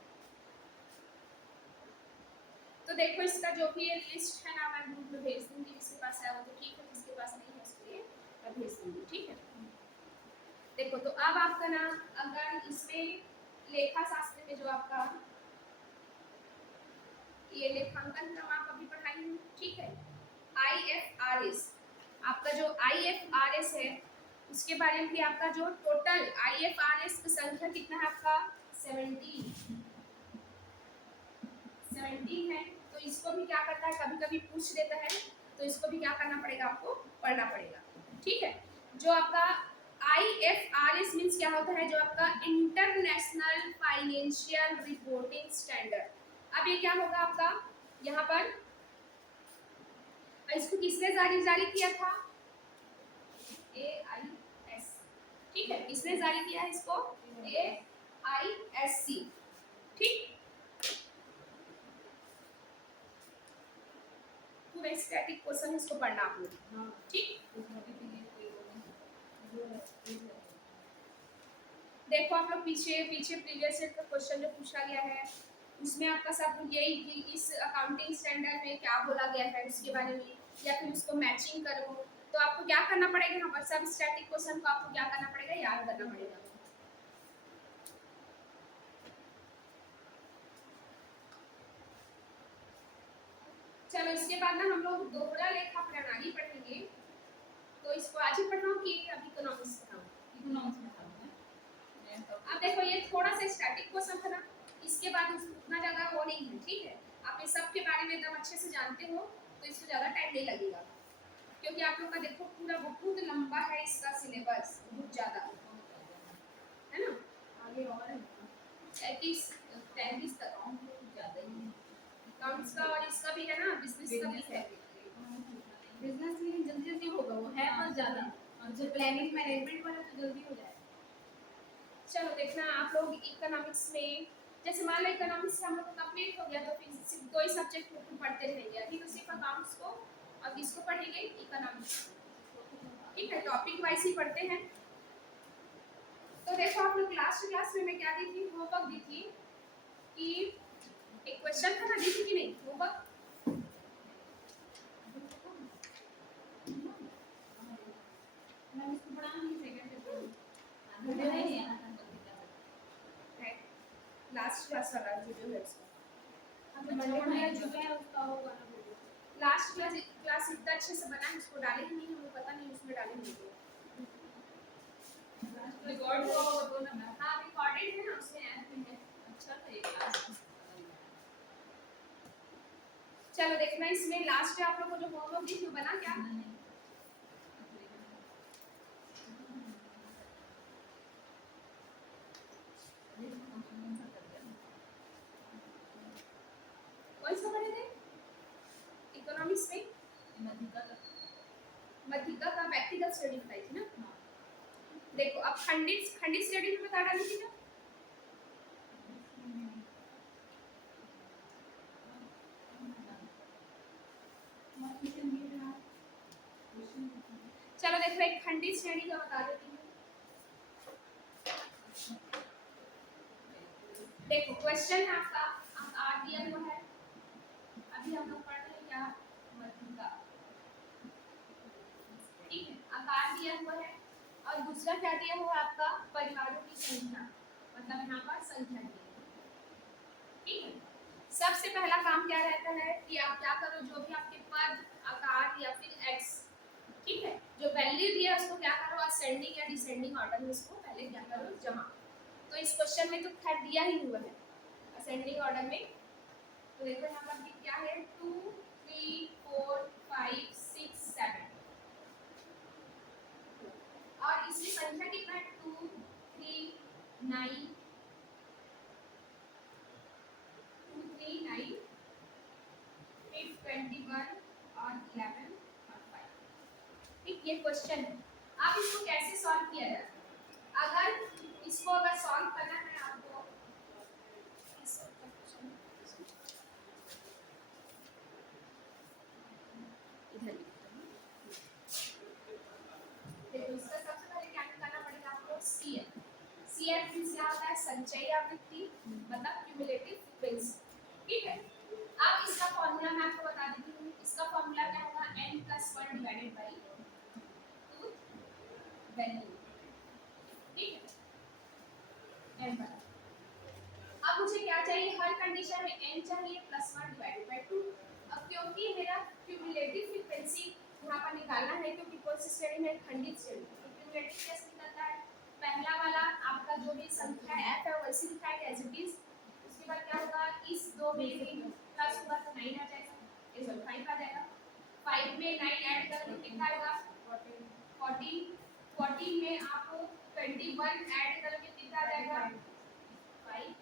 तो देखो इसका जो भी ये लिस्ट है ना, मैं ग्रुप में भेज दूंगी, जिसके पास है वो तो ठीक है, जिसके पास नहीं है उसके लिए मैं भेज दूंगी। ठीक है, देखो तो अब आपका ना, अगर इसमें लेखा शास्त्र में जो आपका ये लेखांकन क्रम आप अभी पढ़ाई हूँ, ठीक है, IFRS, आपका जो IFRS है उसके बारे में भी, आपका जो टोटल IFRS की संख्या कितना है आपका 17 है। तो इसको भी क्या करता है, कभी कभी पूछ देता है, तो इसको भी क्या करना पड़ेगा, आपको पढ़ना पड़ेगा। ठीक है, जो आपका IFRS मीन्स क्या होता है, जो आपका इंटरनेशनल फाइनेंशियल रिपोर्टिंग स्टैंडर्ड। अब ये क्या होगा आपका, यहाँ पर इसको किसने जारी किया था, AIS, ठीक है, किसने जारी किया है इसको, AISC। ठीक, पूरा स्टैटिक क्वेश्चन इसको पढ़ना आप लोग। ठीक, देखो आप लोग पीछे पीछे प्रीवियस ईयर का क्वेश्चन जो पूछा गया है, उसमें आपका सब यही कि इस अकाउंटिंग स्टैंडर्ड में क्या बोला गया है उसके बारे में, या फिर उसको मैचिंग करो, तो आपको क्या करना पड़ेगा, यहाँ पर सब स्टैटिक क्वेश्चन को आपको क्या करना पड़ेगा, याद करना पड़ेगा। चलो इसके बाद ना हम लोग दोहरा लेखा प्रणाली पढ़ेंगे। तो इसको आज ही पढ़ाऊँ कि अभी इकोनॉमिक्स पढ़ाऊँ? इकोनॉमिक्स में था मैं तो अब देखो ये थोड़ा सा स्टैटिक क्वेश्चन था ना, इसके बाद उतना ज़्यादा वो नहीं है, ठीक है। आप ये सब के बारे में एकदम अच्छे से जानते हो तो इसको ज़्यादा टाइम नहीं लगेगा, क्योंकि आप लोग का देखो पूरा बहुत लंबा है इसका सिलेबस, बहुत ज़्यादा है ना। आगे और है 33 तक ज़्यादा ही अकाउंट्स का, और इसका भी है ना, बिजनेस का भी है। बिजनेस में जल्दी जल्दी होगा, वो है बस ज़्यादा, और जो प्लानिंग मैनेजमेंट वाला तो जल्दी हो जाएगा। चलो देखना आप लोग इकोनॉमिक्स में, जैसे मान लो इकोनॉमिक्स हम लोग कंप्लीट हो गया तो फिर सिर्फ दो ही सब्जेक्ट पढ़ते रहेंगे, अभी तो सिर्फ अकाउंट्स को और किसको पढ़ेंगे, इकोनॉमिक्स, ठीक है। टॉपिक वाइज ही पढ़ते हैं। तो देखो आप लोग लास्ट क्लास में मैं क्या दी थी, होमवर्क दी थी कि एक क्वेश्चन था ना, दी थी कि नहीं होमवर्क? मैं इसको पढ़ा नहीं सेकंड वीडियो नहीं है लास्ट क्लास वाला वीडियो है उसका, अब मंडे में जो है उसका होगा ना वीडियो। लास्ट क्लास इतना अच्छे से बना है, उसको डाले ही नहीं, हमें पता नहीं उसमें डाले नहीं थे। रिकॉर्ड हुआ होगा तो ना मैं हाँ रिकॉर्डेड है ना, उसमें ऐप में है। अच्छा था ये क्लास। चलो देखना इसमें लास्ट में आप लोगों को जो होमवर्क दी थी वो बना क्या? कौन सा पढ़े थे इकोनॉमिक्स में? मध्यिका का व्यक्तिगत स्टडी बताई थी ना। देखो अब खंडित स्टडी में बता डाली थी ना। चलो देखो एक खंडित श्रेणी का बता देती हूँ। देखो क्वेश्चन है आपका, आकार दिया हुआ है, अभी हम लोग पढ़ रहे हैं क्या, मध्यिका, ठीक है। आकार दिया हुआ है और दूसरा क्या दिया हुआ है आपका, परिवारों की संख्या, मतलब यहाँ पर संख्या दी है, ठीक है। सबसे पहला काम क्या रहता है कि आप क्या करो, जो भी आपके पद, आकार या फिर एक्स, ठीक है, जो वैल्यू दिया है उसको क्या करो, असेंडिंग या डिसेंडिंग ऑर्डर में उसको पहले क्या करो, जमा। तो इस क्वेश्चन में तो खैर दिया ही हुआ है असेंडिंग ऑर्डर में। तो देखो यहाँ पर क्या है, 2 3 4 5 6 7, और इसकी संख्या कितना है, 2 3 9 2 3 9 5 21 और 11 और 5, ठीक। ये क्वेश्चन है, आप इसको कैसे सॉल्व किया जाए, अगर इसको अगर सॉल्व करना है आपको, इधर देखो इसका सबसे पहले क्या निकालना पड़ेगा आपको, CF। CF मींस क्या होता है, संचयी आवृत्ति, मतलब क्यूमुलेटिव फ्रीक्वेंसी, ठीक है। अब इसका फॉर्मूला मैं आपको बता देती हूँ, इसका फॉर्मूला क्या होगा, n+1 डिवाइडेड बाय वैल्यू, ठीक है, n बराबर। अब मुझे क्या चाहिए, हर कंडीशन में n चाहिए +1 डिवाइडेड बाय 2। अब क्योंकि मेरा क्यूमुलेटिव फ्रीक्वेंसी यहाँ पर निकालना है, क्योंकि कौन सी श्रेणी में, खंडित श्रेणी, तो क्यूमुलेटिव कैसे निकलता है, पहला वाला आपका जो भी संख्या f है वैसे लिखाएगा एज इट इज, उसके बाद क्या होगा, इस दो में प्लस होगा तो 9 आ जाएगा, ये सब 5 आ जाएगा, 5 में 9 ऐड करके कितना आएगा, 14, 14 में आप 21 ऐड करके कितना आ जाएगा, 5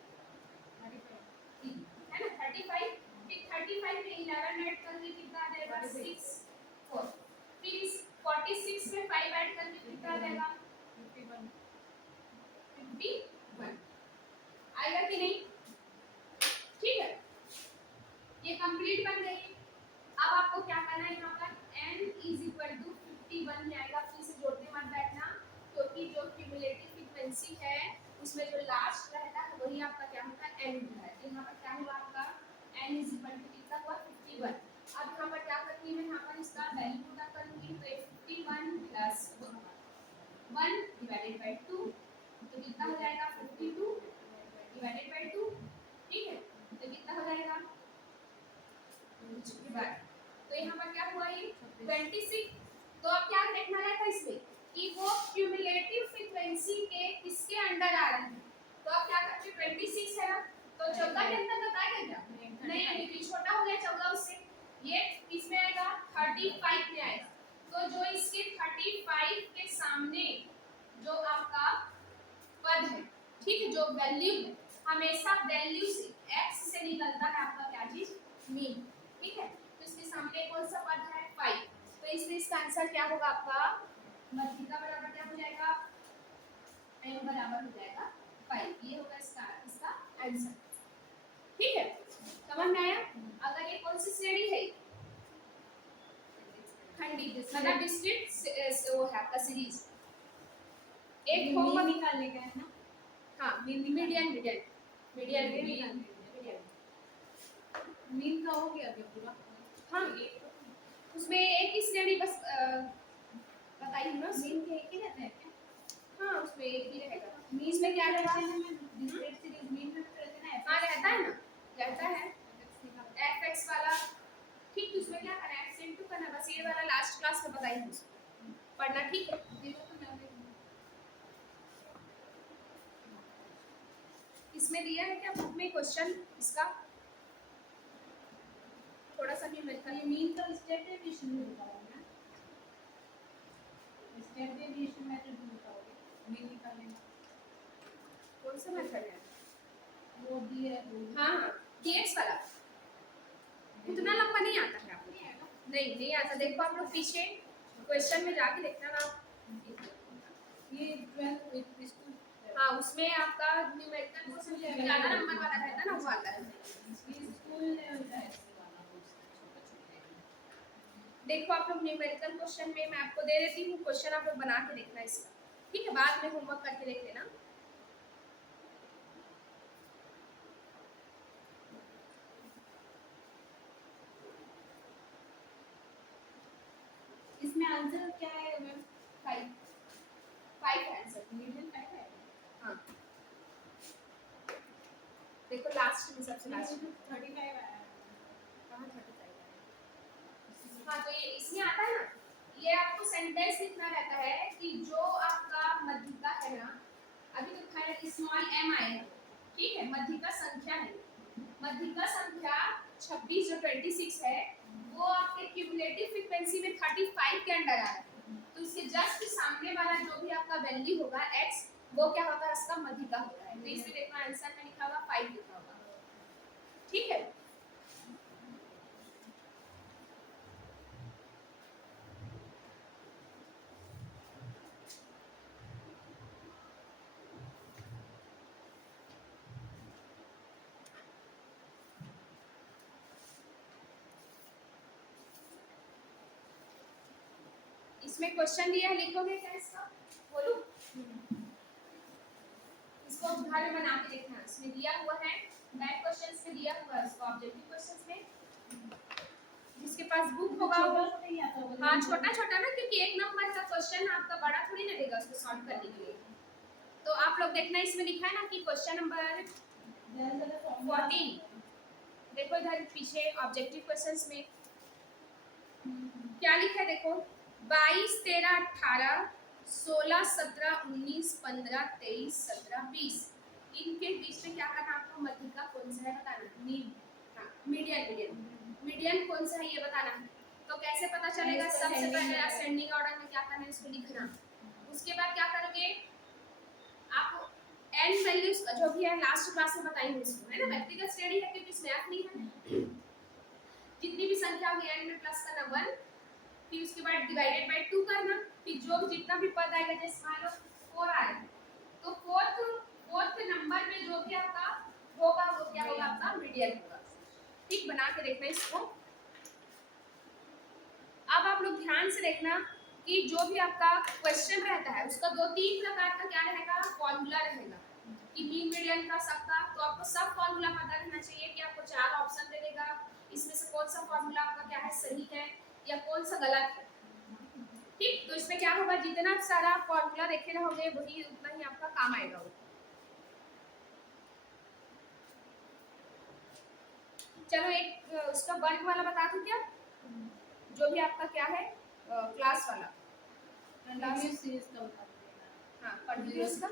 है ना, 35, फिर 35 में 11 ऐड करके कितना आ जाएगा, 6 4, फिर इस 46 में 5 ऐड करके कितना आ जाएगा, 51 आएगा कि नहीं, ठीक है। ये कंप्लीट बन गई। अब आपको क्या करना है, यहाँ पर n = 51 ही आएगा, फिर से जोड़ने मत बैठना, क्योंकि जो क्यूमुलेटिव फ्रीक्वेंसी है उसमें जो लास्ट रहता है वही आपका क्या होता है, n होता है। तो यहाँ पर क्या हुआ आपका, n = कितना हुआ, 51। अब यहाँ पर क्या करनी है, यहाँ पर इसका वैल्यू पुट करूंगी, तो 51 + 1 डिवाइडेड बाय 2, तो कितना हो जाएगा, 52 डिवाइडेड बाय 2, ठीक है। तो कितना हो जाएगा, उसके बाद तो यहाँ पर क्या हुआ ये 26। तो अब क्या देखना रहता है इसमें कि वो क्यूमुलेटिव फ्रीक्वेंसी के किसके अंडर आ रहे हैं। तो अब क्या करते हैं 26 है ना, तो 14 के अंदर बताएगा क्या, नहीं क्योंकि छोटा हो गया 14 उससे, ये किसमें आएगा 35 में आएगा। तो जो इसके 35 के सामने जो आपका पद है, ठीक है, जो वैल्यू है, हमेशा वैल्यू से x से निकलता है आपका क्या चीज मीन, ठीक है। तो इसके सामने कौन सा पद है 5, तो इसमें इसका आंसर क्या होगा आपका मध्य का बराबर क्या हो जाएगा n बराबर हो जाएगा 5, ये होगा इसका आंसर, ठीक है। समझ में आया। अगर ये कौन सी श्रेणी है खंडित मतलब डिस्क्रीट वो है आपका सीरीज, एक होमवर्क निकालने का है ना। हाँ मीडियन मीन का हो गया क्या पूरा। हाँ उसमें एक ही श्रेणी बस बताइए ना, मीन के एक ही रहता है क्या। हाँ उसमें एक ही रहेगा। मीन में क्या रहता है ना डिस्क्रीट सीरीज मीन में रहता है ना। हाँ रहता है ना, रहता है fx वाला, ठीक। तो उसमें क्या करना है x इनटू करना, बस ये वाला लास्ट क्लास में बताइए उसको पढ़ना, ठीक है। इसमें दिया है क्या बुक में क्वेश्चन इसका, थोड़ा सा भी मिलता है। मीन का स्टेप डेविएशन में बताओगे ना, स्टेप डेविएशन मेथड में बताओगे मीन निकालने का। कौन सा मेथड है वो दिया है। हाँ हाँ dx वाला उतना लंबा नहीं आता है आपको, नहीं आता। देखो आप लोग पीछे क्वेश्चन में जाके देखना ना, ये 12 स्कूल हाँ उसमें आपका न्यूमेरिकल क्वेश्चन ज्यादा नंबर वाला रहता है ना, वो आता है। स्कूल लेवल का है वाला। देखो आप लोग न्यूमेरिकल क्वेश्चन में मैं आपको दे देती हूँ क्वेश्चन, आप लोग बना के देखना इसका, ठीक है। बाद में होमवर्क करके देख लेना। इसमें आंसर क्या है मैम। 5 आंसर मीडियन 5 है। हाँ देखो लास्ट में सबसे लास्ट 35 आया। कहाँ 35 आएगा। हाँ तो ये इसमें आता है ना, ये आपको सेंटेंस लिखना रहता है कि जो आपका मध्यिका है ना, अभी तो खैर स्मॉल m आएगा, ठीक है। मध्यिका संख्या है, मध्यिका संख्या 26 जो 26 है वो आपके क्यूमुलेटिव फ्रीक्वेंसी में 35 के अंडर आ रहा है। तो इसके जस्ट सामने वाला जो भी आपका वैल्यू होगा x, वो क्या होगा इसका मध्यिका होता है। तो इसमें देखना आंसर में लिखा होगा 5 लिखा होगा, ठीक है। इसमें क्वेश्चन दिया है, लिखोगे क्या इसका, बोलो। इसको घर में बना के देखना, इसमें दिया हुआ है मैथ क्वेश्चंस में दिया हुआ है, इसको ऑब्जेक्टिव क्वेश्चंस में जिसके पास बुक होगा वो, हाँ छोटा छोटा ना, क्योंकि एक नंबर का क्वेश्चन आपका बड़ा थोड़ी ना देगा उसको सॉल्व करने के लिए। तो आप लोग देखना इसमें लिखा है ना कि क्वेश्चन नंबर 14, देखो इधर पीछे ऑब्जेक्टिव क्वेश्चंस में क्या लिखा है, देखो 22 13 18 16 17 19 15 23 17 20, इनके बीच में क्या करना आपको, मध्यिका कौन सा है बताना, मीन, हाँ मीडियन कौन सा है ये बताना है। तो कैसे पता चलेगा, सबसे पहले असेंडिंग ऑर्डर में क्या करना है, इसको लिखना। उसके बाद क्या करोगे आप एन वैल्यूज का जो भी है लास्ट क्लास में बताएंगे इसको, है ना। व्यक्तिगत श्रेणी है क्योंकि इसमें मैथ नहीं है, जितनी भी संख्या होगी एन में प्लस करना 1, फिर उसके बाद डिवाइडेड बाय 2 करना, फिर जो जितना भी पद आएगा, जैसे मान लो 4 आया तो फोर्थ नंबर में जो भी आपका होगा वो क्या होगा आपका मीडियन होगा, ठीक। बना के देखना इसको। अब आप लोग ध्यान से देखना कि जो भी आपका क्वेश्चन रहता है उसका 2-3 प्रकार का क्या रहेगा, फॉर्मूला रहेगा कि मीन मीडियन का सबका। तो आपको सब फॉर्मूला पता रहना चाहिए कि आपको 4 ऑप्शन दे देगा, इसमें से कौन सा फॉर्मूला आपका क्या है सही है या कौन सा गलत है, ठीक। तो इसमें क्या होगा, जितना सारा फॉर्मूला देखे रहोगे वही उतना ही आपका काम आएगा वो। चलो एक उसका वर्ग वाला बता दूं क्या, जो भी आपका क्या है क्लास वाला कंटिन्यूअस सीरीज का बता दीजिएगा। हाँ कंटिन्यूअस का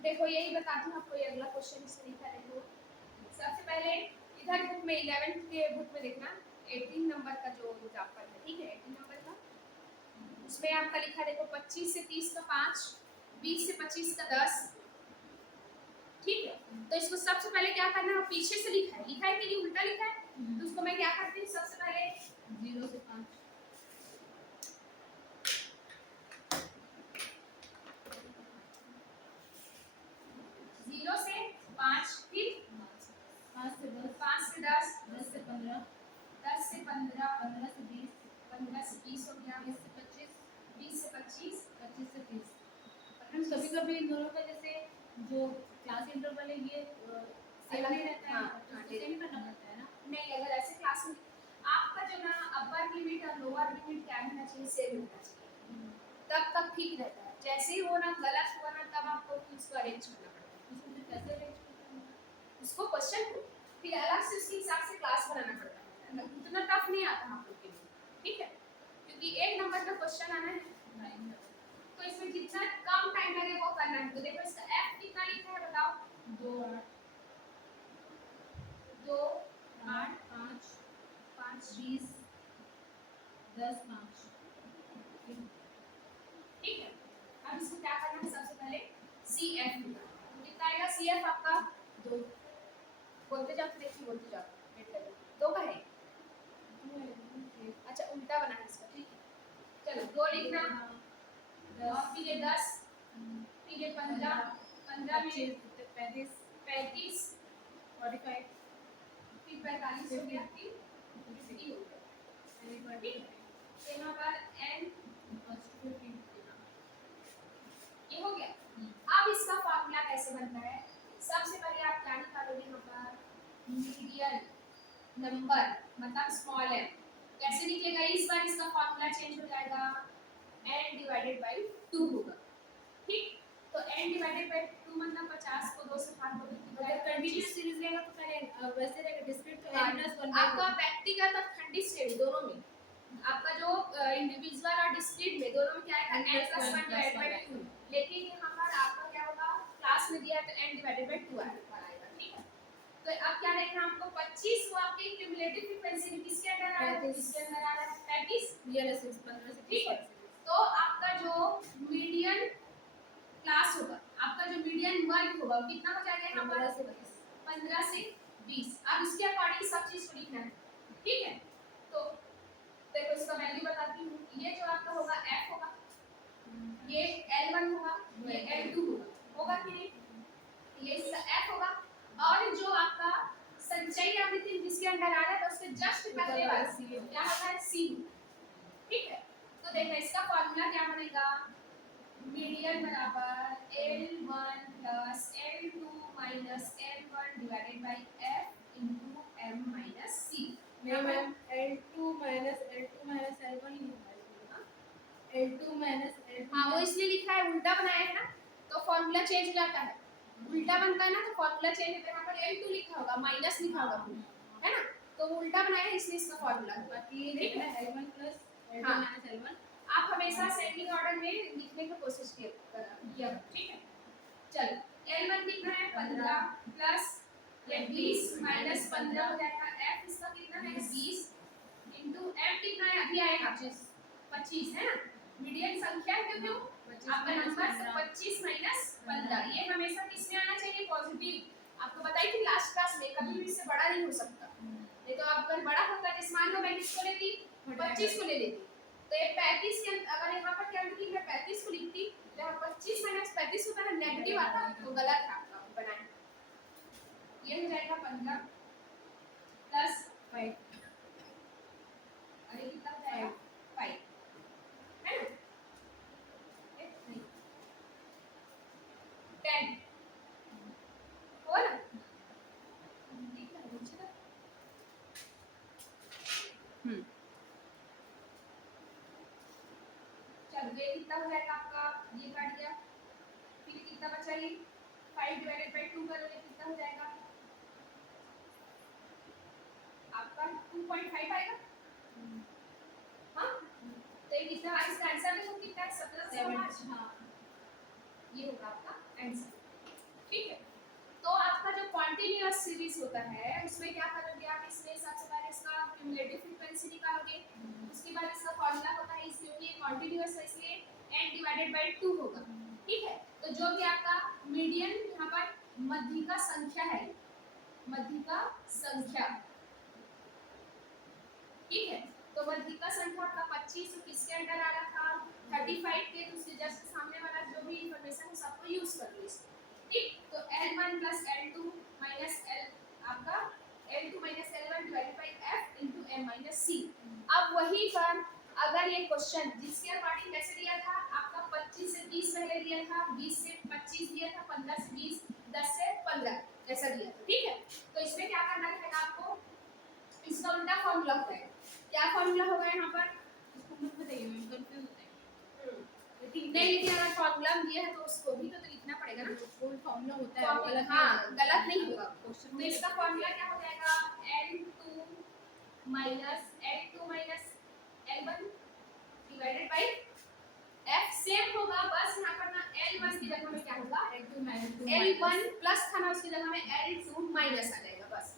देखो यही बताती हूँ आपको, ये अगला क्वेश्चन इसमें लिखा है। देखो सबसे पहले इधर बुक में 11th के बुक में देखना 18 नंबर का जो एग्जाम्पल है, ठीक है 18 नंबर का, उसमें आपका लिखा है देखो 25 से 30 का 5, 20 से 25 का 10, ठीक है। तो इसको सबसे पहले क्या करना है, पीछे से लिखा है कि नहीं उल्टा लिखा है, तो उसको मैं क्या करती हूँ सबसे पहले 0 से 5 0 से 5, फिर 5 से 10 5 से 10, 10 से 15 10 से 15, 15 से 20 15 से 20 हो गया, 20 से 25 20 से 25, 25 से 30। हम कभी कभी इन दोनों का जैसे जो क्लास इंटरवल है ये सेम नहीं रहता है, हाँ, तो हाँ, इसको सेम करना पड़ता है ना। नहीं अगर ऐसे क्लास में आपका जो ना अपर लिमिट और लोअर लिमिट क्या होना चाहिए, सेम होना चाहिए, तब तक ठीक रहता है। जैसे ही वो ना गलत हुआ ना तब आपको फिर उसको अरेंज करना पड़ेगा, उसको फिर कैसे अरेंज करते हैं? उसको क्वेश्चन को फिर अलग से उसके हिसाब से क्लास बनाना पड़ता है, उतना टफ नहीं आता हम लोग के लिए, ठीक है, क्योंकि एक नंबर का क्वेश्चन आना है, तो इसमें जितना कम टाइम लगे वो करना है। तो देखो इसका एफ कितना लिखा है बताओ, 2 2 8 5 5 20 10 5 ठीक है। अब इसको क्या करना है, सबसे पहले सी एफ कितना आएगा, सी एफ आपका 2 बोलते जाओ, देखिए बोलते जाओ, वेट करो, 2 का है, अच्छा उल्टा बना है इसका, ठीक है चलो 2 लिखना, और फिर ये 10, फिर ये 15, 15 में 35 35, 45 फिर 45 हो गया, फिर 50 हो गया, ठीक है। तो यहाँ पर एन ये हो गया। अब इसका फार्मूला कैसे बनता है, सबसे पहले आप क्या निकालोगे यहाँ पर, मीडियन नंबर मतलब स्मॉल m, कैसे निकलेगा, इस बार इसका फार्मूला चेंज हो जाएगा, n डिवाइडेड बाय 2 होगा, ठीक। तो n डिवाइडेड बाय 2 मतलब 50 को 2 से भाग दोगे तो अगर कंटीन्यूअस सीरीज रहेगा तो पहले वैसे रहेगा डिस्क्रीट तो n प्लस 1 आपका व्यक्तिगत और खंडित श्रेणी दोनों में, आपका जो इंडिविजुअल और डिस्क्रीट में दोनों में क्या आएगा n प्लस 1 डिवाइडेड बाय 2, लेकिन यहाँ पर आपका क्या होगा, क्लास में दिया है तो n डिवाइडेड बाय 2 आएगा, ठीक है। तो अब क्या देखना हमको, 25 को आपके क्युमुलेटिव फ्रीक्वेंसी में किसके अंदर आ रहा है, किसके अंदर आ रहा है 35, रियल एसेट्स 15 से ठीक है। तो आपका जो मीडियन क्लास होगा, आपका जो मीडियन वर्ग होगा वो कितना हो जाएगा यहाँ पर 15 से 20। अब इसके अकॉर्डिंग सब चीज को लिखना है, ठीक है। तो देखो इसका वैल्यू बताती हूँ, ये जो आपका होगा f होगा, ये L1 होगा, ये L2 होगा कि नहीं, ये इसका f होगा, और जो आपका संचयी आवृत्ति जिसके अंदर आ रहा है तो उसके जस्ट पहले वाला क्या होगा है c, ठीक है। तो देखो इसका फार्मूला क्या बनेगा, मीडियन बराबर L1 plus L2 minus L1 divided by f into m minus c। Ma'am L2 minus L1 ही होगा, L2 माइनस L2 हाँ वो इसलिए लिखा है, उल्टा बनाया है ना, तो फॉर्मूला चेंज हो जाता है, उल्टा बनता है ना तो फॉर्मूला चेंज होता है, यहाँ पर L2 लिखा होगा माइनस लिखा होगा, है ना, तो वो उल्टा बनाया है इसलिए इसका फॉर्मूला होगा, बाकी ठीक है। L1 प्लस L2 हाँ। माइनस L1 आप हमेशा सेंडिंग ऑर्डर में लिखने की कोशिश किया, ठीक है। चलो L1 कितना है 15 प्लस ये 20 माइनस 15 हो जाएगा, f इसका कितना है 20 इनटू m कितना है अभी आएगा 25 है ना, मीडियन संख्या क्योंकि आपका नंबर तो 25 माइनस 15, ये हमेशा किसमें आना चाहिए पॉजिटिव। आपको बताइए कि लास्ट क्लास में कभी भी इससे बड़ा नहीं हो सकता, नहीं तो आप अगर बड़ा होता जिस मान लो मैं किसको लेती 25 को ले लेती, तो ये 35 के अगर यहाँ पर क्या लिखती मैं 35 को लिखती, जहाँ 25 माइनस 35 होता है नेगेटिव आता तो गलत है आपका बनाए, ये हो जाएगा 15 प्लस 5 अरे कितना हो जाएगा 5 है ना, 10 हो ना, चलो ये कितना हो जाएगा आपका, ये काट गया, फिर कितना बचा ये 5 डिवाइडेड बाई 2 करोगे कितना हो जाएगा आपका 2.5 आएगा। हाँ तो ये कितना इसका आंसर देखो कितना है 1705। हाँ ये होगा आपका आंसर। ठीक है तो आपका जो कॉन्टिन्यूअस सीरीज होता है उसमें क्या करोगे आप इसमें सबसे पहले इसका क्यूमुलेटिव फ्रीक्वेंसी निकालोगे। उसके बाद इसका फॉर्मूला होता है क्योंकि ये कॉन्टिन्यूअस है इसलिए n डिवाइडेड बाय 2 होगा। ठीक है तो जो कि आपका मीडियन यहाँ पर मध्यिका संख्या है मध्यिका संख्या। ठीक है तो मध्यिका संख्या आपका 25 किसके अंडर आ रहा था 35 के। तो उसके जस्ट सामने वाला जो भी इंफॉर्मेशन है सबको यूज कर लो इसको। ठीक तो L1 plus L2 minus L आपका L2 minus L1 divided by F into M minus C। अब वही पर अगर ये क्वेश्चन जिसके अकॉर्डिंग कैसे दिया था आपका 25 से 30 पहले दिया था 20 से 25 दिया था 15 से 20 10 से 15 ऐसा दिया था। ठीक है तो इसमें क्या करना रहेगा आपको इसका उल्टा फॉर्मूला होता है। क्या फॉर्मूला होगा यहाँ पर इसको मत बताइए मैम कंफ्यूज होता है। नहीं लेकिन अगर फॉर्मूला दिया है तो उसको भी तो लिखना पड़ेगा ना। कोई फॉर्मूला होता है फॉर्मूला गलत हाँ गलत नहीं होगा। क्वेश्चन तो इसका फॉर्मूला क्या हो जाएगा L2 minus L2 minus L1 divided by F same होगा बस यहाँ पर ना L1 की जगह में क्या होगा L2 माइनस L1 प्लस था ना उसकी जगह में L2 माइनस आ जाएगा बस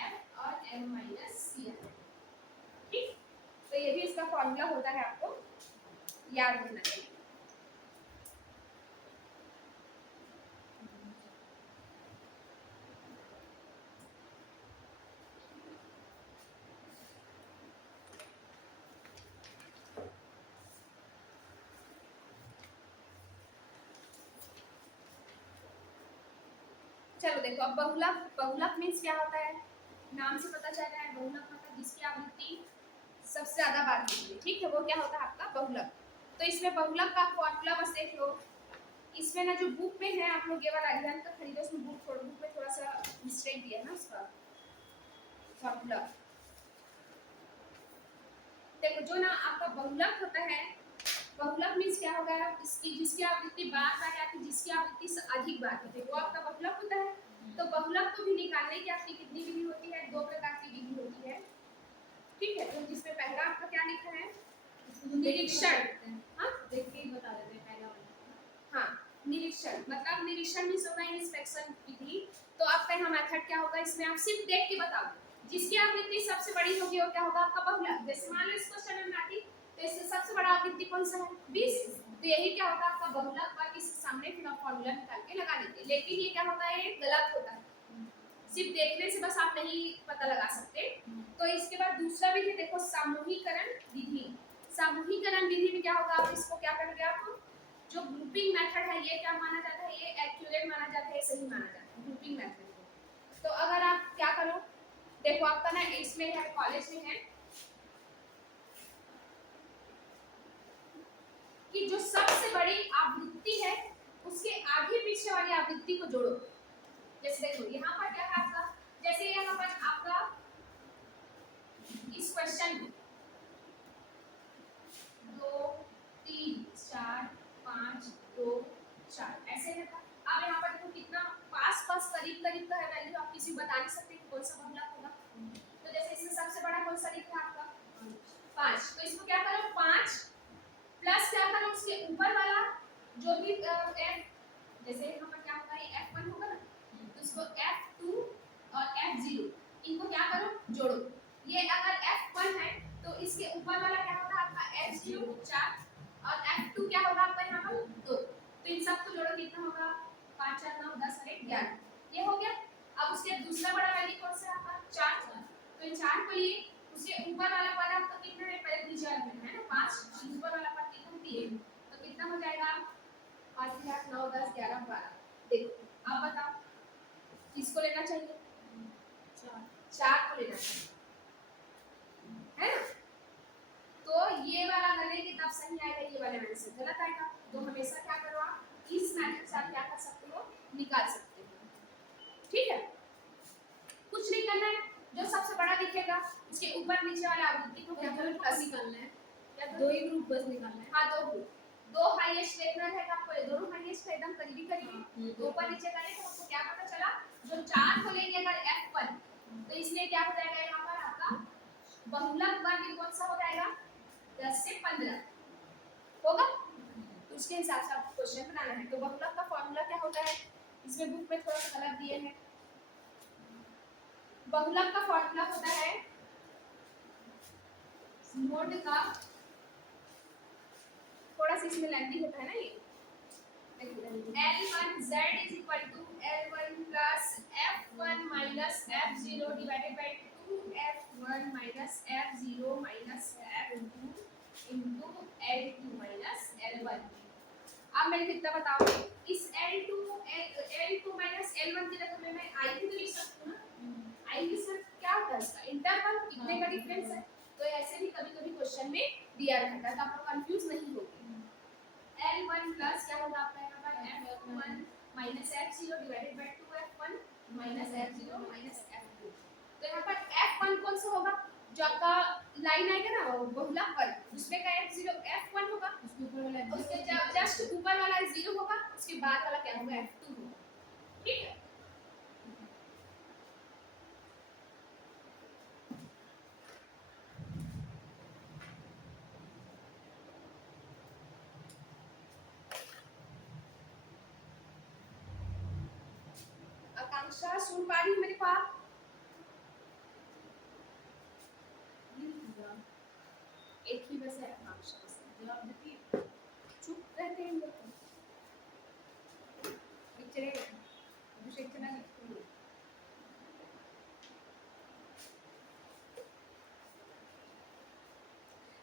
F और M माइनस C आ जाएगा। ठीक तो ये भी इसका फॉर्मूला होता है आपको याद रखना चाहिए। चलो देखो अब बहुलक बहुलक मीन्स क्या होता है नाम से पता चल रहा है। बहुलक मतलब जिसकी आवृत्ति सबसे ज्यादा बार होती है। ठीक है वो क्या होता है आपका बहुलक। तो इसमें बहुलक का फॉर्मूला बस देख लो। इसमें ना जो बुक में है आप लोग ये वाला अध्ययन का खरीदो उसमें बुक में थोड़ा सा मिस्टेक दिया है ना उसका फॉर्मूला। देखो जो ना आपका बहुलक होता है बहुलक मीन्स क्या होगा इसकी जिसकी आवृत्ति बार बार या फिर जिसकी आवृत्ति से अधिक बार होती है वो आपका बहुलक होता है। तो बहुलक को भी निकालने की आपकी कितनी विधि होती है दो प्रकार की विधि होती है। ठीक है तो जिसमें पहला आपका क्या लिखा है निरीक्षण। हाँ देख के ही बता देते हैं पहला वाला। हाँ निरीक्षण मतलब निरीक्षण मीन्स होगा इंस्पेक्शन विधि। तो आपका यहाँ मेथड क्या होगा इसमें आप सिर्फ देख के बताओ जिसकी आवृत्ति सबसे बड़ी होगी वो क्या होगा आपका बहुलक। जैसे मान लो इस क्वेश्चन में आती तो इससे सबसे बड़ा आवृत्ति कौन सा है 20। तो यही क्या होगा आपका बहुलक पर इसके सामने फिर आप फॉर्मूला निकाल के लगा देंगे। लेकिन ये क्या होता है गलत होता है सिर्फ देखने से बस आप नहीं पता लगा सकते। तो इसके बाद दूसरा विधि देखो सामूहिकरण विधि। सामूहिकरण विधि में क्या होगा आप इसको क्या करोगे आप जो ग्रुपिंग मेथड है ये क्या माना जाता है ये एक्यूरेट माना जाता है सही माना जाता है ग्रुपिंग मेथड को। तो अगर आप क्या करो देखो आपका ना इसमें है कॉलेज में है कि जो सबसे बड़ी आवृत्ति है उसके आगे पीछे वाली आवृत्ति को जोड़ो। जैसे देखो यहाँ पर क्या है आपका जैसे यहाँ पर आपका इस क्वेश्चन में 2 3 4 5 2 4 ऐसे है। अब यहाँ पर देखो कितना पास पास करीब करीब का है वैल्यू आप किसी को बता नहीं सकते कौन सा बहुलक होगा। तो जैसे इसमें सबसे बड़ा कौन सा लिखा है आपका 5। तो इसको क्या करो 5 प्लस क्या करो उसके ऊपर वाला जो भी f जैसे यहाँ पर क्या होगा ये f1 होगा ना तो इसको f2 और f0 इनको क्या करो जोड़ो। ये अगर f1 है तो इसके ऊपर वाला क्या होगा आपका f0 4 और f2 क्या होगा आपका यहाँ पर 2। तो इन सब को जोड़ो कितना होगा 5 4 9 10 और 11 ये हो गया। अब उसके दूसरा बड़ा वैल्यू कौन सा आपका 4। तो इन 4 को लिए उसके ऊपर वाला पद आपका कितना है पहले नीचे वाला है ना 5 ऊपर वाला पद कितना 3 तो कितना हो जाएगा 5 8 9 10 11 12। देखो आप बताओ किसको लेना चाहिए 4 को लेना चाहिए है ना। तो ये वाला गलेंगे तब सही आएगा ये वाले में से गलत आएगा। तो हमेशा क्या करो आप इस मेथड से आप क्या कर सकते हो निकाल सकते हो। ठीक है कुछ नहीं करना है जो सबसे बड़ा दिखेगा उसके ऊपर नीचे वाला आवृत्ति को क्या करो प्लस निकालना है क्या दो ही ग्रुप बस निकालना है। हाँ दो ग्रुप 2 हाईएस्ट देखना है आपको ये दोनों हाईएस्ट एकदम करीबी करीबी तो ऊपर नीचे करें तो आपको क्या पता चला, जो 4 को लेंगे अगर f1 तो इसलिए क्या हो जाएगा यहाँ पर आपका बहुलक वर्ग कौन सा हो जाएगा 10 से 15 होगा। तो उसके हिसाब से आपको क्वेश्चन बनाना है। तो बहुलक का फॉर्मूला क्या होता है, इसमें बुक में थोड़ा सा गलत दिए हैं। बहुलक का फॉर्मूला होता है मोड का, थोड़ा सा इसमें लेंथी होता है ना ये, L1Z is equal to L1 plus F1 minus F0 divided by 2F1 minus F0 minus F2 into L2 minus L1। अब मैं कितना बताऊं, इस L2 minus L1 की जगह मैं I भी तो लिख सकती हूँ ना। I की सर क्या होता है इसका इंटरवल, कितने का डिफरेंस है। तो ऐसे भी कभी-कभी क्वेश्चन में दिया रहता है, तो आप कंफ्यूज नहीं होगे। L1 प्लस क्या होगा आपका यहाँ पर F1 minus F0 divided by 2F1 minus F0 minus F2। तो यहाँ पर F1 कौन सा होगा, जो आपका लाइन आएगा ना बहुलक पर, उसमें का F0 F1 होगा, उसके ऊपर वाला उसके जस्ट ऊपर वाला 0 होगा, उसके बाद वाला क्या होगा F2 होगा। ठीक है, आकांक्षा सुन पा रही है मेरी बात? एक ही बस है आकांक्षा, जवाब देती है, चुप रहते हैं लोग। चलेगा अभिषेक चला गया।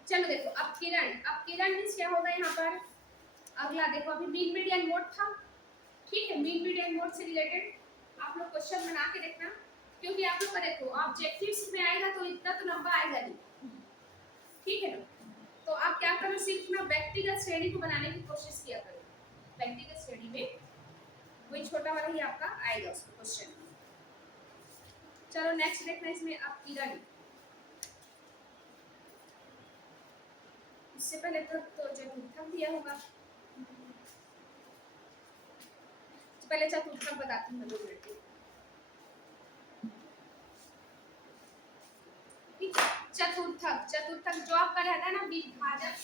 चलो देखो अब किरण मींस क्या होगा यहाँ पर, अगला देखो अभी मीन मीडियन मोड था। ठीक है, मीन मीडियन मोड से रिलेटेड आप लोग क्वेश्चन बना के देखना, क्योंकि आप लोग का देखो ऑब्जेक्टिव्स में आएगा तो इतना तो लंबा आएगा नहीं। ठीक है ना, तो आप क्या करो, सिर्फ ना व्यक्तिगत श्रेणी को बनाने की कोशिश किया करो। व्यक्तिगत श्रेणी में वही छोटा वाला ही आपका आएगा उसका क्वेश्चन। चलो नेक्स्ट देखना इसमें आप किरण, इससे पहले तो चतुर्थक दिया होगा, तो पहले चतुर्थक बताती हूँ 2 मिनट। ठीक, चतुर्थक जो आपका रहता है ना विभाजक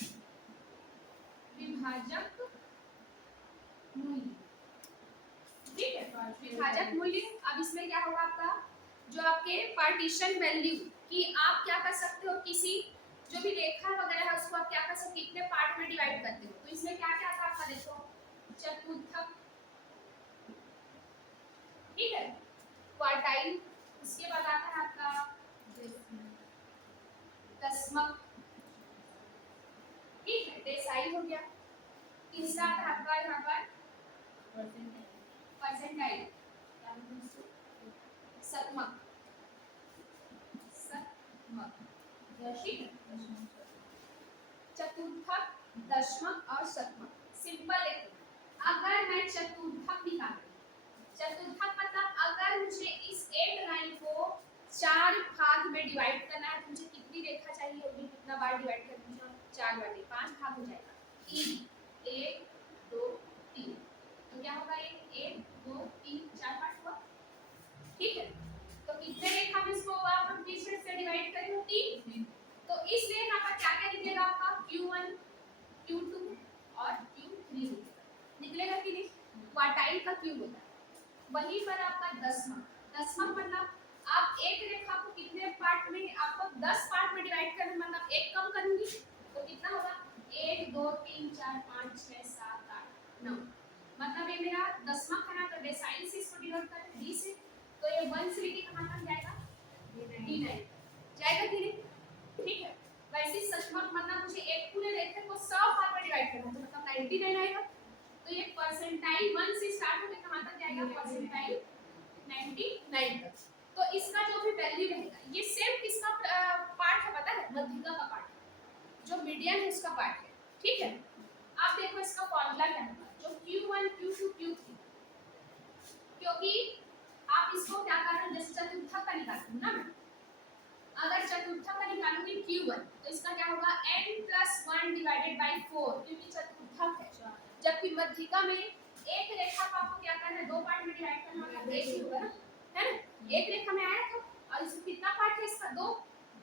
मूल्य। ठीक है, विभाजक मूल्य। अब इसमें क्या होगा आपका, जो आपके पार्टीशन वैल्यू कि आप क्या कर सकते हो, किसी जो भी रेखा वगैरह है उसको आप क्या कर सकते हो, कितने पार्ट में डिवाइड करते हो। तो इसमें क्या क्या आता है आपका, देखो चतुर्थक, ठीक है, क्वार्टाइल, उसके बाद आता है आपका दशमक, ठीक है, डेसाइल हो गया। तीसरा आता है आपका यहाँ पर परसेंटाइल, शतमक, ठीक है, चतुर्थक, दशमक और शतमक। सिंपल है, अगर मैं चतुर्थक निकालूं, चतुर्थक मतलब अगर मुझे इस एक लाइन को 4 भाग में डिवाइड करना है तो मुझे कितनी रेखा चाहिए होगी, कितना बार डिवाइड करनी है, 4 बार नहीं 5 भाग हो जाएगा। 3 1 2 3, तो क्या होगा, 1 2 3 4 पार्ट हुआ। ठीक है, तो कितने रेखा में इसको आप बीच में से डिवाइड करेंगे 3, तो इस रेखा पर क्या क्या निकलेगा आपका Q1 Q2 और Q3 निकलेगा कि नहीं, क्वार्टाइल का क्यूब होता है। वहीं पर आपका दशमक मतलब आप एक रेखा को कितने पार्ट में, आपको 10 पार्ट में डिवाइड करना, मतलब एक कम करूंगी तो कितना होगा 1 2 3 4 5 6 7 8 9, मतलब ये मेरा दशमक है ना, तो डेसाइल से इसको डिवाइड करें डी से, तो ये 1 से लेके कहां तक जाएगा, D9 जाएगा कि नहीं। ठीक है, वैसे शतमक मतलब मुझे एक पूरे रेखा को 100 भाग में डिवाइड करना है, तो मतलब 99 आएगा। तो ये परसेंटाइल 1 से स्टार्ट होकर कहां तक जाएगा, परसेंटाइल 99 तक। तो इसका जो भी वैल्यू रहेगा, ये सिर्फ किसका पार्ट है पता है, मध्यिका का पार्ट है, जो मीडियन है उसका पार्ट है। ठीक है, आप देखो इसका फॉर्मूला क्या है, जो Q1 Q2 Q3, क्योंकि आप इसको क्या कर रहे हैं, जैसे चतुर्थक का निकालते हैं ना, अगर चतुर्थक का निकालूंगी Q1 तो इसका क्या होगा n+1 डिवाइडेड बाय 4, क्योंकि चतुर्थक है। जबकि मध्यिका में एक रेखा को आपको क्या करना दो पार्ट में डिवाइड करना मतलब एक ही होगा ना, है ना? एक रेखा में आया था और इसमें कितना पार्ट है इसका? दो।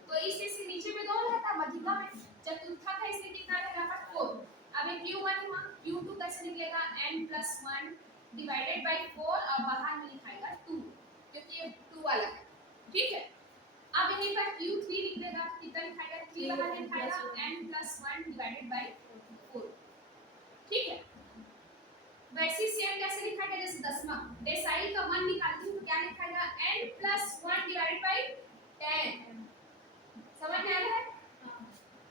तो इससे नीचे में दो रहता, मध्यिका में चतुर्था का इसलिए कितना रहेगा? 4। अब ये Q1 हुआ, Q2 कैसे निकलेगा? n+1 डिवाइडेड बाय 4 और बाहर में लिखाएगा 2 क्योंकि ये 2 वाला है, ठीक है। अब यहीं पर Q3 निकलेगा, कितना लिखाएगा? 3 बाहर लिखाएगा n+1 डिवाइडेड बाय 4, ठीक है। वैसे सेम कैसे लिखाएगा? जैसे दसवां डेसाइल का 1 निकालती हूं तो क्या लिखाएगा? n+1 divided by 10। समझ में आ रहा है?